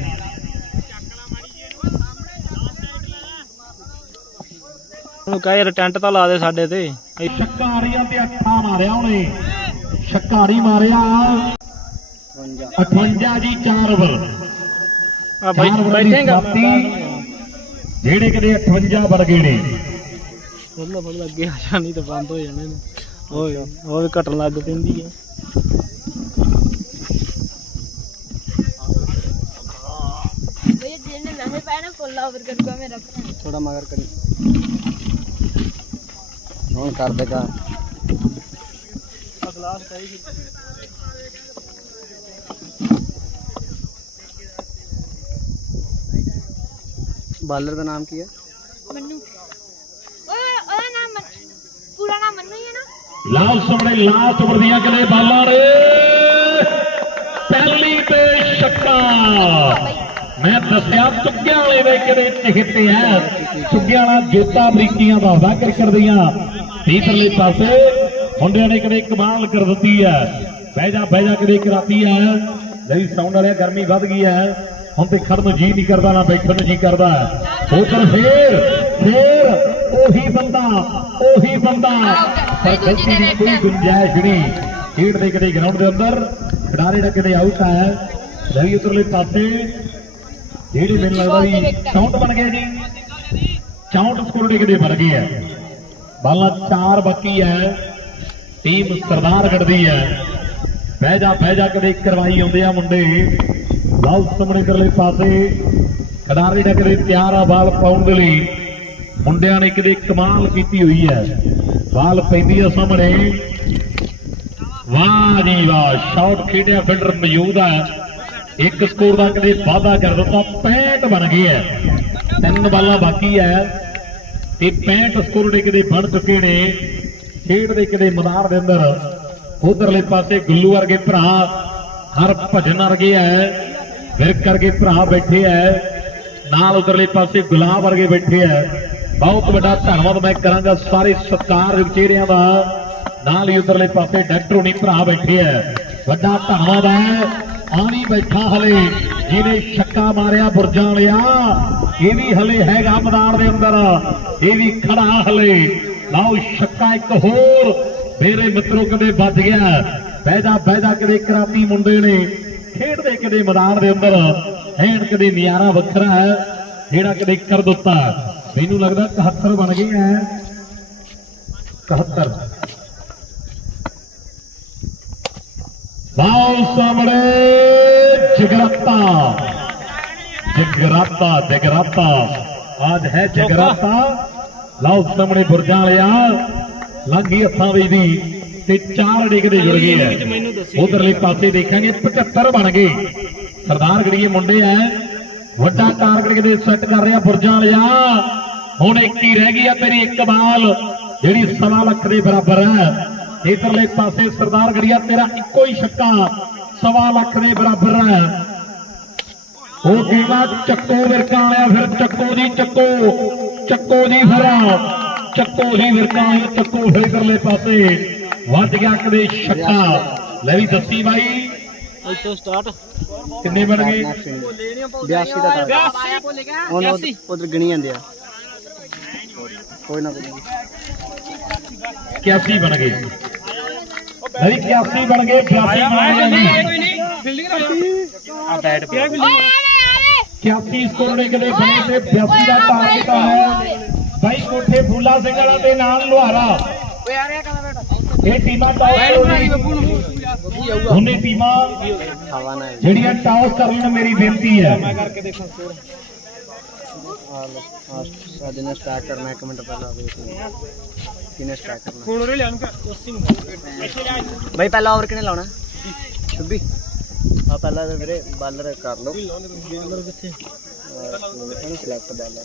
ਉਹਨੂੰ ਕਹੇ ਯਾਰ ਟੈਂਟ ਤਾਂ ਲਾ ਦੇ ਸਾਡੇ ਤੇ। ਸ਼ੱਕਾਰੀਆਂ ਤੇ ਅੱਠਾ ਮਾਰਿਆ ਉਹਨੇ। ਸ਼ੱਕਾਰੀ ਮਾਰਿਆ। 58 ਜੀ 4 ਓਵਰ। ਆ ਬਾਈ ਬੈਠੇਗਾ। ਜਿਹੜੇ ਕਦੇ 58 ਵਰਗੇ ਨੇ। ਬੱਲਾ ਬੱਲਾ ਅੱਗੇ ਆ ਜਾਣੀ ਤਾਂ ਬੰਦ ਹੋ ਜਾਣੇ ਨੇ। ਓਏ ਹੋਰ ਘਟਣ ਲੱਗ ਪੈਂਦੀ ਆ। ਥੋੜਾ ਮਗਰ ਕਰੀ। ਹੁਣ ਕਰ ਦੇਗਾ ਅਗਲਾਸ ਕਹੀ ਬਾਲਰ ਦਾ ਨਾਮ ਕੀ ਹੈ? ਮੰਨੂ। ਓਏ ਓਏ ਨਾਮ ਪੂਰਾ ਨਾਮ ਮੰਨੂ ਹੀ ਹੈ ਨਾ। ਲਾਲ ਸਾਹਮਣੇ ਲਾਤ ਵਰਦੀਆਂ ਕਿਲੇ ਬਾਲਰ ਪਹਿਲੀ ਤੇ ਛੱਕਾ। ਮੈਂ ਦੱਸਿਆ ਚੁੱਗਿਆਂ ਵਾਲੇ ਦੇ ਕਿਹੜੇ ਟਿਕਤੇ ਆ। ਚੁੱਗਿਆਂ ਵਾਲਾ ਜੋਤਾ ਅਮਰੀਕੀਆਂ ਦਾ ਹਵਾ ਕ੍ਰਿਕਟ ਦੀਆਂ ਤੀਸਰਲੇ ਪਾਸੇ ਮੁੰਡਿਆਂ ਨੇ ਕਦੇ ਕਮਾਲ ਕਰ ਦਿੱਤੀ ਹੈ। ਬਹਿ ਜਾ ਬਹਿ ਜਾ ਕਦੇ ਕਰਾਤੀ ਹੈ। ਲਈ ਸਾਊਂਡ ਵਾਲਿਆ ਗਰਮੀ ਵੱਧ ਗਈ ਹੈ। ਹੁਣ ਤੇ ਖੜਨ ਨੂੰ ਜੀ ਨਹੀਂ ਕਰਦਾ ਨਾ ਬੈਠਣ ਨੂੰ ਜੀ ਕਰਦਾ। ਉਧਰ ਫੇਰ ਫੇਰ ਉਹੀ ਬੰਦਾ ਉਹੀ ਬੰਦਾ। ਪਰ ਗਲਤੀ ਦੀ ਕੋਈ ਗੁੰਜਾਇਸ਼ ਨਹੀਂ। ਖੇਡ ਦੇ ਕਿਤੇ ਗਰਾਊਂਡ ਦੇ ਅੰਦਰ ਖਿਡਾਰੀ ਦਾ ਕਿਤੇ ਆਊਟ ਆਇਆ ਰਵੀ ਉਧਰਲੇ ਪਾਸੇ ਜਿਹੜੀ ਮੈਨੂੰ ਲੱਗਦਾ ਵੀ 64 ਬਣ ਗਏ ਜੀ 64 ਸਕੋਰ ਦੇ ਕਿਤੇ ਬਣ ਗਏ ਆ ਬਾਲਾਂ ਚਾਰ ਬਾਕੀ ਹੈ। ਟੀਮ ਸਰਦਾਰ ਗੜਦੀ ਹੈ। ਬਹਿ ਜਾ ਬਹਿ ਜਾ ਕਦੇ ਕਰਵਾਈ ਆਉਂਦੇ ਆ ਮੁੰਡੇ। ਲਾਉ ਸਾਹਮਣੇ ਕਰਲੇ ਪਾਸੇ ਖਿਡਾਰੀ ਦਾ ਕਦੇ ਤਿਆਰ ਆ, ਬਾਲ ਪਾਉਣ ਦੇ ਲਈ। ਮੁੰਡਿਆਂ ਨੇ ਕਿਤੇ ਕਮਾਲ ਕੀਤੀ ਹੋਈ ਹੈ। ਬਾਲ ਪੈਂਦੀ ਆ ਸਾਹਮਣੇ। ਵਾਹ ਜੀ ਵਾਹ, ਸ਼ਾਟ ਖੇਡਿਆ ਫਿਲਡਰ ਮੌਜੂਦ ਹੈ ਇੱਕ ਸਕੋਰ ਦਾ ਕਿਤੇ ਵਾਧਾ ਕਰ ਦਿੱਤਾ 65 ਬਣ ਗਏ ਹੈ। ਤਿੰਨ ਬਾਲਾਂ ਬਾਕੀ ਹੈ। ਤੇ 65 ਸਕੋਰ ਦੇ ਕਿਤੇ ਬਣ ਚੁੱਕੇ ਨੇ। ਖੇਡ ਦੇ ਕਿਤੇ ਮੈਦਾਨ ਦੇ ਅੰਦਰ। ਉਧਰਲੇ ਪਾਸੇ ਗੁੱਲੂ ਵਰਗੇ ਭਰਾ ਹਰ ਭਜਨ ਵਰਗੇ ਹੈ। ਫਿਰ ਕਰਕੇ ਭਰਾ ਬੈਠੇ ਹੈ ਨਾਲ ਉਧਰਲੇ ਪਾਸੇ ਗੁਲਾਬ ਵਰਗੇ ਬੈਠੇ ਹੈ ਬਹੁਤ ਵੱਡਾ ਧੰਨਵਾਦ ਮੈਂ ਕਰਾਂਗਾ ਸਾਰੇ ਸਤਕਾਰ ਦੇ ਚਿਹਰਿਆਂ ਦਾ। ਨਾਲ ਹੀ ਉਧਰਲੇ ਪਾਸੇ ਡਾਕਟਰ ਹੁਣੀ ਭਰਾ ਬੈਠੇ ਹੈ ਵੱਡਾ ਧੰਨਵਾਦ ਹੈ ਆਣੀ ਬੈਠਾ ਹਲੇ, ਜਿਹਨੇ ਛੱਕਾ ਮਾਰਿਆ, ਬੁਰਜਾਂ ਵਾਲਿਆ ਇਹ ਵੀ ਹਲੇ ਹੈਗਾ ਮੈਦਾਨ ਦੇ ਅੰਦਰ। ਇਹ ਵੀ ਖੜਾ ਹਲੇ। ਲਓ ਛੱਕਾ ਇੱਕ ਹੋਰ। ਮੇਰੇ ਮਿੱਤਰੋ, ਕਦੇ ਵੱਜ ਗਿਆ। ਬਹਿਦਾ ਬਹਿਦਾ ਕਦੇ ਕਰਾਤੀ ਮੁੰਡੇ ਨੇ। ਖੇਡਦੇ ਕਦੇ ਮੈਦਾਨ ਦੇ ਅੰਦਰ, ਐਨ ਕਦੇ ਨਿਆਰਾ ਵੱਖਰਾ ਹੈ, ਜਿਹੜਾ ਕਦੇ ਕਰ ਦਿੱਤਾ। ਮੈਨੂੰ ਲੱਗਦਾ 71 ਬਣ ਗਏ ਹੈ 71 ਲਾਓ ਸਾਹਮਣੇ, ਜਗਰਾਤਾ। ਜਗਰਾਤਾ ਜਗਰਾਤਾ। ਆਜ ਹੈ ਜਗਰਾਤਾ। ਲਾਓ ਸਾਹਮਣੇ ਬੁਰਜਾਂ ਵਾਲਿਆ। ਲੰਗੀ ਹੱਥਾਂ ਵਿੱਚ ਦੀ। ਤੇ ਚਾਰ ਡਿਗਦੇ ਜੁੜ ਗਏ ਹੈ ਉਧਰਲੇ ਪਾਸੇ ਦੇਖਾਂਗੇ 75 ਬਣ ਗਏ। ਸਰਦਾਰ ਗੜੀਏ ਮੁੰਡੇ ਐ ਵੱਡਾ ਟਾਰਗੇਟ ਕਿਤੇ ਸੈੱਟ ਕਰ ਰਿਹਾ ਬੁਰਜਾਂ ਵਾਲਿਆ। ਹੁਣ ਇੱਕ ਹੀ ਰਹਿ ਗਈ ਆ ਤੇਰੀ ਇੱਕ ਬਾਲ ਜਿਹੜੀ ਸਵਾ ਲੱਖ ਦੇ ਬਰਾਬਰ ਹੈ ਇਧਰਲੇ ਪਾਸੇ ਸਰਦਾਰ ਗੜੀਆ, ਤੇਰਾ ਇੱਕੋ ਹੀ ਛੱਕਾ, ਸਵਾ ਲੱਖ ਦੇ ਬਰਾਬਰ ਹੈ ਉਹ ਕਹਿੰਦਾ ਚੱਕੋ, ਵਿਰਕਾਂ ਵਾਲਿਆ, ਫਿਰ ਚੱਕੋ ਦੀ ਚੱਕੋ ਚੱਕੋ ਦੀ ਫਿਰ। ਚੱਕੋ ਹੀ ਵਿਰਕਾ ਚੱਕੋ ਫੇਦਰਲੇ ਪਾਸੇ। ਵੱਜ ਗਿਆ ਕਦੇ ਛੱਕਾ। ਲੈ ਵੀ ਦੱਸੀ ਬਾਈ। ਇੱਥੋਂ ਸਟਾਰਟ ਕਿੰਨੇ ਬਣ ਗਏ? 82 ਦਾ 82 ਉਧਰ ਗਿਣੀ ਜਾਂਦੇ ਆ। ਕੋਈ ਨਾ ਕੋਈ 81 ਬਣ ਗਏ। ਨਹੀਂ 81 ਬਣ ਗਏ 81 ਬਣ ਗਏ ਆ ਬੈਟ 81 ਸਕੋਰ ਨੇ ਕਿਤੇ ਬਣੇ ਤੇ 82 ਦਾ ਟਾਰਗੇਟ ਆ ਬਾਈ ਕੋਠੇ ਫੂਲਾ ਸਿੰਘ ਵਾਲਾ ਤੇ ਨਾਲ ਲੁਹਾਰਾ। ਓਏ ਆ ਰਿਹਾ ਕਾ ਬੇਟਾ ਇਹ ਟੀਮਾਂ ਟਾਸ ਦੋਨੇ ਟੀਮਾਂ ਜਿਹੜੀਆਂ ਟਾਸ ਕਰ ਲੈਣ ਮੇਰੀ ਬੇਨਤੀ ਹੈ ਕਰਕੇ ਦੇਖੋ ਸਕੋਰ ਸਾਡੇ ਨੇ ਸਟਾਰਟ ਕਰਨਾ ਇੱਕ ਮਿੰਟ ਪਹਿਲਾਂ ਕਿਨੇ ਸਟਾਰਟ ਕਰਨਾ ਹੁਣ ਉਰੇ ਲਿਆਉਣ ਕਾ ਨੂੰ ਬਈ ਪਹਿਲਾਂ ਓਵਰ ਕਿਨੇ ਲਾਉਣਾ? ਛੁੱਬੀ। ਆ ਪਹਿਲਾਂ ਤਾਂ ਵੀਰੇ ਬਾਲਰ ਕਰ ਲਓ। ਬਾਲਰ ਕਿੱਥੇ ਇਹਨੂੰ ਸਿਲੈਕਟ ਬਾਲਰ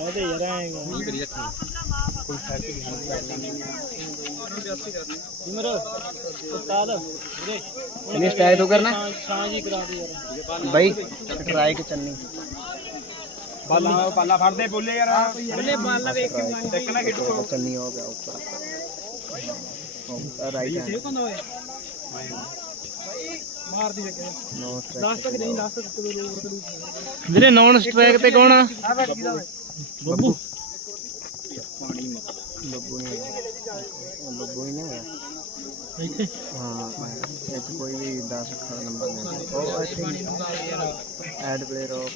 ਕਹਦੇ ਯਾਰ ਆਏਗਾ ਜਿਮਰ ਉਸਤਾਦ ਵੀਰੇ। ਇਹਨੇ ਸਟਾਈਲ ਤੋਂ ਕਰਨਾ? ਸ਼ਾਂ ਜੀ ਕਰਾ ਦੇ ਯਾਰ। ਬਾਈ ਟਰਾਈ ਕੇ ਚੰਨੀ। ਬਾਲਾ ਬਾਲਾ ਫੜਦੇ ਬੋਲੇ ਯਾਰ। ਬੋਲੇ ਬਾਲਾ ਵੇਖ ਕੇ ਦੇਖਣਾ ਦੇਖੋ ਚੰਨੀ ਹੋ ਗਿਆ ਉੱਪਰ। ਰਾਈਟ ਹੈਂਡ ਮਾਰ ਦੀ ਜੱਗੇ ਨੋ ਲਾਸਟ ਤੱਕ ਨਹੀਂ ਲਾਸਟ ਤੱਕ ਵੀਰੇ ਨੌਨ ਸਟ੍ਰਾਈਕ ਤੇ ਕੌਣ ਆ? ਬੱਬੂ? ਬੱਬੂ ਨੇ ਬੱਬੂ ਨੇ ਇੱਥੇ ਹਾਂ ਕੋਈ ਵੀ 10 ਖਾ ਨੰਬਰ ਨਹੀਂ ਉਹ ਇੱਥੇ ਐਡ ਪਲੇਅਰ ਉਹ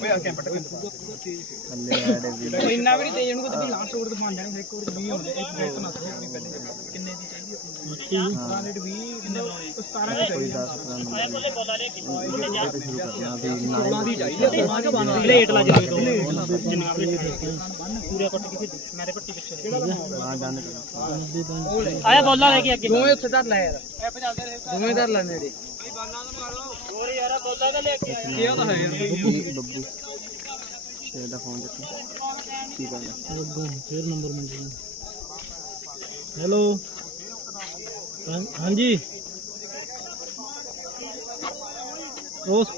ਥੱਲੇ ਐਡ ਵੀ ਇੰਨਾ ਵੀ ਤੇ ਇਹਨੂੰ ਕੋਈ ਲਾਸਟ ਓਵਰ ਤੇ ਬਣ ਜਾਣੀ ਇੱਕ ਓਵਰ 20 ਹੁੰਦੇ ਇੱਕ ਬੈਟ ਨਾ ਆਪਣੀ ਪਹਿਲੇ ਕਿੰਨੇ ਦੀ ਚਾਹੀਦੀ ਸੀ 20 ਕਿੰਨੇ 17 ਦੀ ਕੋਈ 10 ਖਾ ਨੰਬਰ ਇਹ ਤੇ ਸ਼ੁਰੂ ਕਰਨਾ ਵੀ 9 ਦੀ ਪਲੇਟ ਲਾ ਜਾਵੇ। ਦੋ ਜਿੰਨੀਆਂ ਵੀ ਪੂਰਾ ਕੱਟ ਕੇ ਮੇਰੇ ਪੱਟੀ ਪਿੱਛੇ ਹਾਂ ਡਨ ਆਇਆ ਬੋਲਾ ਲੈ ਕੇ ਅੱਗੇ। ਦੋਵੇਂ ਉੱਥੇ ਧਰ ਲੈ ਯਾਰ ਦੋਵੇਂ ਧਰ ਲੈ ਨੇੜੇ ਹੋਰ ਯਾਰ ਬੋਲਾ ਤਾਂ ਲੈ ਕੇ ਆਇਆ ਕੀ ਤਾਂ ਹੈ ਯਾਰ ਬੱਬੂ ਸ਼ੇਰ ਦਾ ਫੋਨ ਦਿੱਤਾ ਕੀ ਕਹਿੰਦਾ ਬੱਬੂ ਫੇਰ ਨੰਬਰ ਮਿਲ ਹੈਲੋ ਹਾਂਜੀ। ਉਸ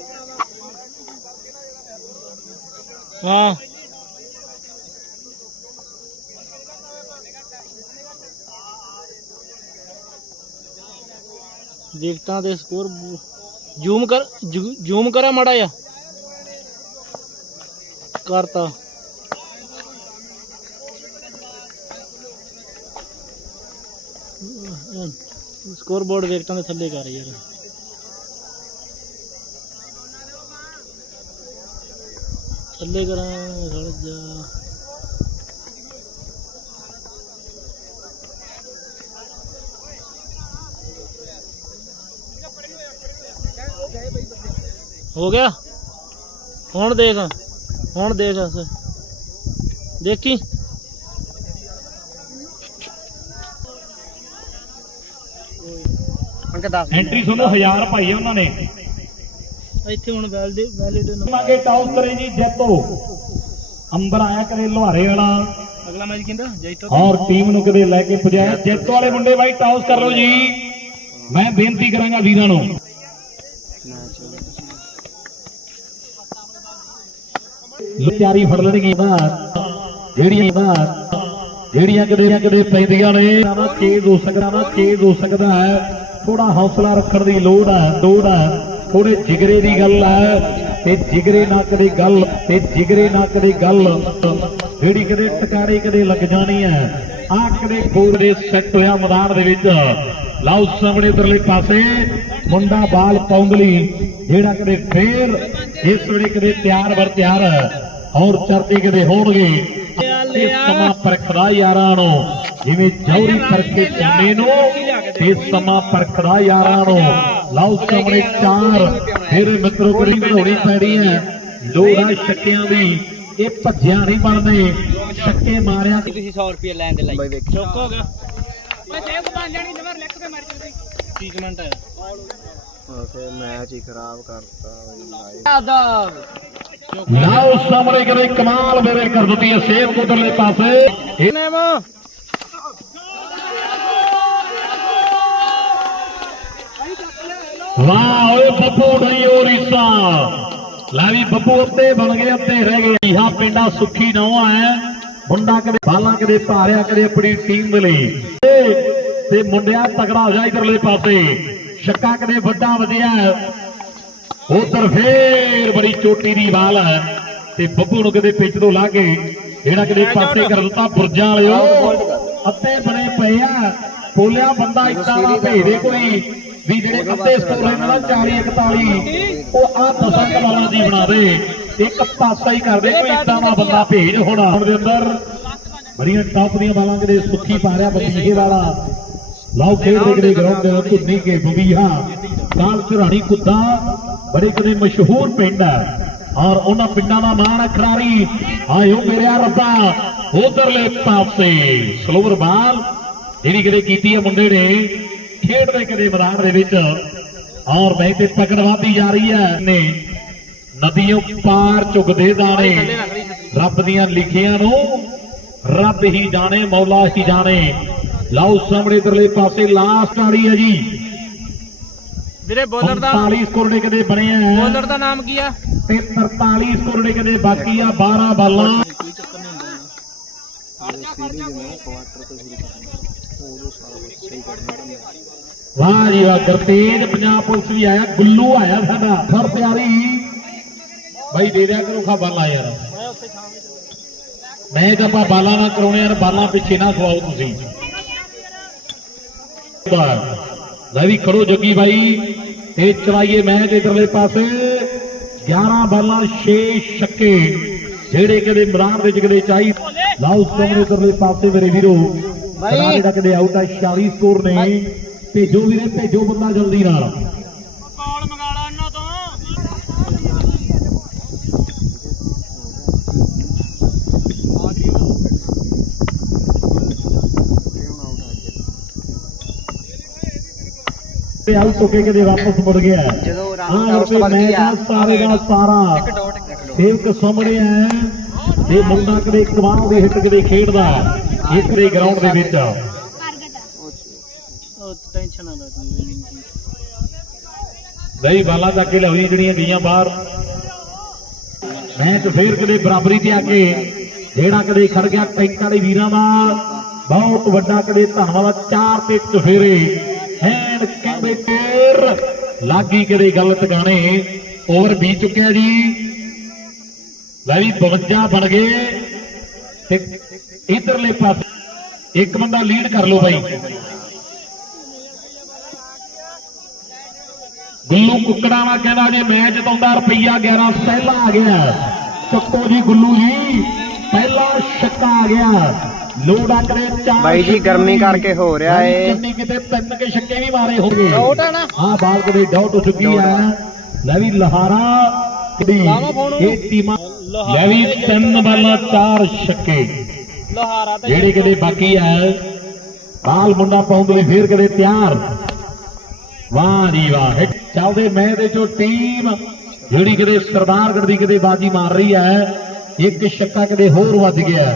ਹਾਂ। ਵਿਕਟਾਂ ਦੇ ਸਕੋਰ ਜ਼ੂਮ ਕਰ ਜ਼ੂਮ ਕਰਾ ਮਾੜਾ ਆ ਕਰਤਾ। ਸਕੋਰ ਬੋਰਡ ਵਿਕਟਾਂ ਦੇ ਥੱਲੇ ਕਰ ਯਾਰ। ਥੱਲੇ ਕਰਾਂ, ਖੜ ਜਾ। ਹੋ ਗਿਆ? ਹੁਣ ਦੇਖ ਹੁਣ ਦੇਖ ਦੇਖੀ? ਹੁਣ ਕਿ 10 ਐਂਟਰੀ ਤੁਹਾਨੂੰ 1000 ਪਾਈ ਉਹਨਾਂ ਨੇ। ਇੱਥੇ ਹੁਣ ਵੈਲਿਡ ਵੈਲਿਡ ਮੰਗੇ ਟਾਸ ਕਰੇ ਜੀ ਜੈਤੋ। ਅੰਦਰ ਆਇਆ ਕਰੇ ਲੋਹਾਰੇ ਵਾਲਾ। ਅਗਲਾ ਮੈਚ ਕਹਿੰਦਾ ਜੈਤੋ ਔਰ ਟੀਮ ਨੂੰ ਕਦੇ ਲੈ ਕੇ ਪੁਜਾਇਆ? ਜੈਤੋ। ਵਾਲੇ ਮੁੰਡੇ ਬਾਈ ਟਾਸ ਕਰ ਲਓ ਜੀ। ਮੈਂ ਬੇਨਤੀ ਕਰਾਂਗਾ ਵੀਰਾਂ ਨੂੰ। ਮੈਚ ਤਿਆਰੀ ਫੜ ਲੈਣਗੇ ਬਾਹਰ। ਜਿਹੜੀਆਂ ਬਾਹਰ, ਜਿਹੜੀਆਂ ਕਦੇ ਨਾ ਕਦੇ ਪੈਂਦੀਆਂ ਨੇ। ਨਾ ਚੇਜ਼ ਹੋ ਸਕਦਾ, ਨਾ ਤੇਜ਼ ਹੋ ਸਕਦਾ ਹੈ। ਥੋੜਾ ਹੌਸਲਾ ਰੱਖਣ ਦੀ ਲੋੜ ਹੈ ਲੋੜ ਹੈ। ਥੋੜੇ ਜਿਗਰੇ ਦੀ ਗੱਲ ਹੈ। ਤੇ ਜਿਗਰੇ ਨਾ ਕਦੇ ਗੱਲ, ਤੇ ਜਿਗਰੇ ਨਾ ਕਦੇ ਗੱਲ। ਜਿਹੜੀ ਕਦੇ ਟਕਾਰੇ ਕਦੇ ਲੱਗ ਜਾਣੀ ਹੈ। ਆਹ ਕਦੇ ਗੋਲ ਦੇ ਸੈੱਟ ਹੋਇਆ ਮੈਦਾਨ ਦੇ ਵਿੱਚ। ਲਾਓ ਸਾਹਮਣੇ ਉਧਰਲੇ ਪਾਸੇ, ਮੁੰਡਾ ਬਾਲ ਪੌਂਗਲੀ ਜਿਹੜਾ ਕਦੇ ਫੇਰ, ਇਸ ਵੇਲੇ ਕਦੇ ਤਿਆਰ ਵਰ ਤਿਆਰ ਹੈ। ਔਰ ਚਰਚੇ ਕਦੇ ਹੋਣਗੇ? ਇਹ ਸਮਾਂ ਪਰਖਦਾ ਯਾਰਾਂ ਨੂੰ। ਜਿਵੇਂ ਜੌਰੀ ਪਰਖੇ ਚੰਨੇ ਨੂੰ ਤੇ ਸਮਾਂ ਪਰਖਦਾ ਯਾਰਾਂ ਨੂੰ। ਲਾਓ ਸਾਹਮਣੇ ਚਾਰ। ਫਿਰ ਮਿੱਤਰੋ ਕਰੀ ਵਧਾਉਣੀ ਪੈਣੀ ਹੈ। ਲੋੜਾਂ ਛੱਕਿਆਂ ਦੀ। ਇਹ ਭੱਜਿਆ ਨਹੀਂ ਬਣਦੇ। ਛੱਕੇ ਮਾਰਿਆ। ਤੁਸੀਂ 100 ਰੁਪਏ ਲੈਣ ਦੇ ਲਈ ਚੁੱਕ ਹੋ ਗਿਆ ਮੈਂ ਸੇਵ ਬਣ ਜਾਣੀ ਨੰਬਰ ਲਿਖ ਕੇ ਮਾਰ ਜਲਦੀ 30 ਮਿੰਟ ਹੈ। ਓਕੇ ਮੈਚ ਹੀ ਖਰਾਬ ਕਰਤਾ ਬਾਈ ਲਾਓ ਸਾਹਮਣੇ ਕਦੇ ਕਮਾਲ ਮੇਰੇ ਕਰ ਦਿੱਤੀ ਹੈ ਸੇਵ ਕੁਦਰਲੇ ਪਾਸੇ। ਇਹ ਨੇਮ। ਵਾਹ ਓਏ ਬੱਬੂ ਗਈ ਓਰੀਸਾ। ਲੈ ਵੀ ਬੱਬੂ ਉੱਤੇ ਬਣ ਗਏ ਉੱਤੇ ਰਹਿ ਗਏ। ਇਹਾ ਪਿੰਡਾ ਸੁੱਖੀ ਨੌ ਹੈ। ਮੁੰਡਾ ਕਦੇ ਬਾਲਾਂ ਕਦੇ ਭਾਰਿਆ ਕਦੇ ਆਪਣੀ ਟੀਮ ਦੇ ਲਈ। ਤੇ ਮੁੰਡਿਆ ਤਗੜਾ ਹੋ ਜਾ ਇਧਰਲੇ ਪਾਸੇ। ਛੱਕਾ ਕਦੇ ਵੱਡਾ ਵਧਿਆ। ਉਧਰ ਫੇਰ ਬੜੀ ਚੋਟੀ ਦੀ ਵਾਲ ਹੈ ਤੇ ਬੱਬੂ ਨੂੰ ਕਦੇ ਪਿੱਛ ਤੋਂ ਲਾ ਕੇ ਜਿਹੜਾ ਕਦੇ ਪਾਸੇ ਕਰ ਦਿੱਤਾ ਬੁਰਜਾਂ ਵਾਲਿਓ। ਅੱਧੇ ਬਣੇ ਪਏ ਆ। ਬੋਲਿਆ ਬੰਦਾ ਇੱਦਾਂ ਦਾ ਭੇਜਦੇ ਕੋਈ। ਵੀ ਜਿਹੜੇ ਅੱਧੇ ਸਕੋਰ ਇਹਨਾਂ ਦਾ 40 41 ਉਹ ਆ ਦਸਾਂ ਕਮਾਲਾਂ ਦੀ ਬਣਾ ਦੇ। ਇੱਕ ਪਾਸਾ ਹੀ ਕਰਦੇ ਕੋਈ ਇੱਦਾਂ ਦਾ ਬੰਦਾ ਭੇਜ ਹੁਣ। ਹੁਣ ਦੇ ਅੰਦਰ ਬੜੀਆਂ ਟੌਪ ਦੀਆਂ ਬਾਲਾਂ ਕਿਤੇ ਸੁੱਖੀ ਪਾ ਰਿਹਾ ਬਤੀਜੇ ਵਾਲਾ। ਲਾਓ ਖੇਡ ਦੇ ਕਿਤੇ ਗਰਾਊਂਡ ਦੇ ਵਿੱਚ ਧੁੰਨੀ ਕੇ ਬਬੀਹਾ ਕਾਲ ਚੁਰਾਣੀ ਕੁੱਦਾ ਬੜੇ ਕਿਤੇ ਮਸ਼ਹੂਰ ਪਿੰਡ ਹੈ ਔਰ ਉਹਨਾਂ ਪਿੰਡਾਂ ਦਾ ਮਾਣ ਹੈ ਖਿਡਾਰੀ। ਆਇਓ ਮੇਰਿਆ ਰੱਬਾ, ਉਧਰਲੇ ਪਾਸੇ। Slower ball. ਜਿਹੜੀ ਕਿਤੇ ਕੀਤੀ ਹੈ ਮੁੰਡੇ ਨੇ ਖੇਡਦੇ ਕਿਤੇ ਮੈਦਾਨ ਦੇ ਵਿੱਚ। ਔਰ ਮੈਂ ਤੇ ਤਕੜਵਾਦੀ ਜਾ ਰਹੀ ਹੈ ਨੇ ਨਦੀਆਂ ਪਾਰ ਝੁਕਦੇ ਦਾਣੇ। ਰੱਬ ਦੀਆਂ ਲਿਖੀਆਂ ਨੂੰ, ਰੱਬ ਹੀ ਜਾਣੇ, ਮੌਲਾ ਹੀ ਜਾਣੇ। ਲਓ ਸਾਹਮਣੇ ਇਧਰਲੇ ਪਾਸੇ ਲਾਸਟ ਵਾਲੀ ਹੈ ਜੀ। ਵੀਰੇ ਬੋਲਰ ਦਾ 45 ਸਕੋਰ ਦੇ ਕਦੇ ਬਣੇ ਆ। ਬੋਲਰ ਦਾ ਨਾਮ ਕੀ ਆ? ਤੇ 43 ਸਕੋਰ ਦੇ ਕਦੇ ਬਾਕੀ ਆ 12 ਬਾਲਾਂ। ਸੀਰੀਜ਼ ਨਾ ਕੁਆਟਰ ਤੋਂ ਸ਼ੁਰੂ ਕਰਨਾ ਉਦੋਂ ਸਾਰਾ ਕੁਝ ਸਹੀ ਕਰਨਾ ਵਾਹ ਜੀ ਵਾਹ ਗੁਰਤੇਜ ਪੰਜਾਬ ਪੁਲਿਸ ਵੀ ਆਇਆ ਗੁੱਲੂ ਆਇਆ ਸਾਡਾ ਸਰ ਪਿਆਰੀ ਬਾਈ ਦੇ ਦਿਆ ਕਰੋ ਖਾ ਬਾਲਾਂ ਯਾਰ। ਮੈਂ ਤਾਂ ਆਪਾਂ ਬਾਲਾਂ ਨਾ ਕਰਾਉਣੇ ਯਾਰ ਬਾਲਾਂ ਪਿੱਛੇ ਨਾ ਖਵਾਓ ਤੁਸੀਂ। ਲੈ ਵੀ ਖੜੋ ਜੱਗੀ ਬਾਈ। ਤੇ ਚਲਾਈਏ ਮੈਚ ਇਧਰਲੇ ਪਾਸੇ। 11 ਬਾਲਾਂ 6 ਛੱਕੇ। ਜਿਹੜੇ ਕਦੇ ਮੈਦਾਨ ਵਿੱਚ ਕਦੇ ਚਾਹੀ ਲਾਓ ਸਾਹਮਣੇ ਇਧਰਲੇ ਪਾਸੇ ਮੇਰੇ ਵੀਰੋ। ਬਾਈ। ਜਿਹੜਾ ਕਦੇ ਆਊਟ ਆ 46 ਸਕੋਰ ਨੇ। ਭੇਜੋ ਵੀਰੇ ਭੇਜੋ ਬੰਦਾ ਜਲਦੀ ਨਾਲ ਕਾਲ ਮੰਗਾ ਲਾ ਇਹਨਾਂ ਤੋਂ ਕਿਉਂ ਆਊਟ ਅੱਜ ਤੇ ਆਊਟ ਹੋ ਕੇ ਕਦੇ ਵਾਪਸ ਮੁੜ ਗਿਆ ਜਦੋਂ ਰਾਉਂਡ ਉਸ ਤੋਂ ਬਾਅਦ ਕੀ ਆ ਸਾਰੇ ਦਾ ਸਾਰਾ ਸੇਵਕ ਸਾਹਮਣੇ ਹੈ। ਤੇ ਮੁੰਡਾ ਕਦੇ ਕਮਾਲ ਦੀ ਹਿੱਟ ਕਦੇ ਖੇਡਦਾ ਇੱਕ ਦੇ ਗਰਾਊਂਡ ਦੇ ਵਿੱਚ। ਨਹੀਂ ਬਾਲਾਂ ਚੱਕ ਕੇ ਲਿਆਉਣੀ ਜਿਹੜੀਆਂ ਗਈਆਂ ਬਾਹਰ। ਮੈਚ ਫੇਰ ਕਦੇ ਬਰਾਬਰੀ ਤੇ ਆ ਕੇ ਜਿਹੜਾ ਕਦੇ ਖੜ ਗਿਆ ਟੈਂਕ ਵਾਲੇ ਵੀਰਾਂ ਦਾ ਬਹੁਤ ਵੱਡਾ ਕਦੇ ਧੰਨਵਾਦ ਚਾਰ ਤੇ ਚਫੇਰੇ ਐਨ ਕਹਿੰਦੇ ਫੇਰ ਲਾਗੀ ਕਦੇ ਗੱਲ ਟਿਕਾਣੇ? ਓਵਰ ਵੀ ਚੁੱਕਿਆ ਜੀ। ਲੈ ਵੀ 52 ਬਣ ਗਏ। ਤੇ ਇਧਰਲੇ ਪਾਸੇ ਇੱਕ ਬੰਦਾ ਲੀਡ ਕਰ ਲਓ ਬਾਈ। ਗੁੱਲੂ ਕੁੱਕੜਾ ਵਾ ਕਹਿੰਦਾ ਜੇ ਮੈਂ ਜਿਤਾਉਂਦਾ, ਰੁਪਈਆ 11 ਪਹਿਲਾ ਆ ਗਿਆ। ਚੱਕੋ ਜੀ ਗੁੱਲੂ ਜੀ, ਪਹਿਲਾ ਛੱਕਾ ਆ ਗਿਆ। ਲੋੜਾ ਕਰੇ ਚਾਰ ਬਾਈ ਜੀ, ਗਰਮੀ ਕਰਕੇ ਹੋ ਰਿਹਾ ਏ। ਕਿਤੇ ਤਿੰਨ ਕੇ ਛੱਕੇ ਵੀ ਮਾਰੇ ਹੋਣਗੇ ਡਾਊਟ ਆ ਨਾ? ਹਾਂ ਬਾਲ ਕਦੇ ਡਾਊਟ ਹੋ ਚੁੱਕੀ ਹੈ ਲੈ ਵੀ ਲਹਾਰਾ ਕਦੀ ਇਹ ਟੀਮਾਂ ਲੈ ਵੀ ਤਿੰਨ ਬਾਲਾਂ ਚਾਰ ਛੱਕੇ। ਲੋਹਾਰਾ ਤੇ ਜਿਹੜੀ ਕਦੇ ਬਾਕੀ ਹੈ ਬਾਲ ਮੁੰਡਾ ਪਾਉਣ ਲਈ ਫੇਰ ਕਦੇ ਤਿਆਰ। ਵਾਹ ਜੀ ਵਾਹ। ਚੱਲਦੇ ਮੈਂ ਦੇ ਚੋਂ ਟੀਮ ਜਿਹੜੀ ਕਦੇ ਸਰਦਾਰਗੜ੍ਹ ਦੀ ਕਦੇ ਬਾਜੀ ਮਾਰ ਰਹੀ ਹੈ ਇੱਕ ਛੱਕਾ ਕਦੇ ਹੋਰ ਵੱਜ ਗਿਆ।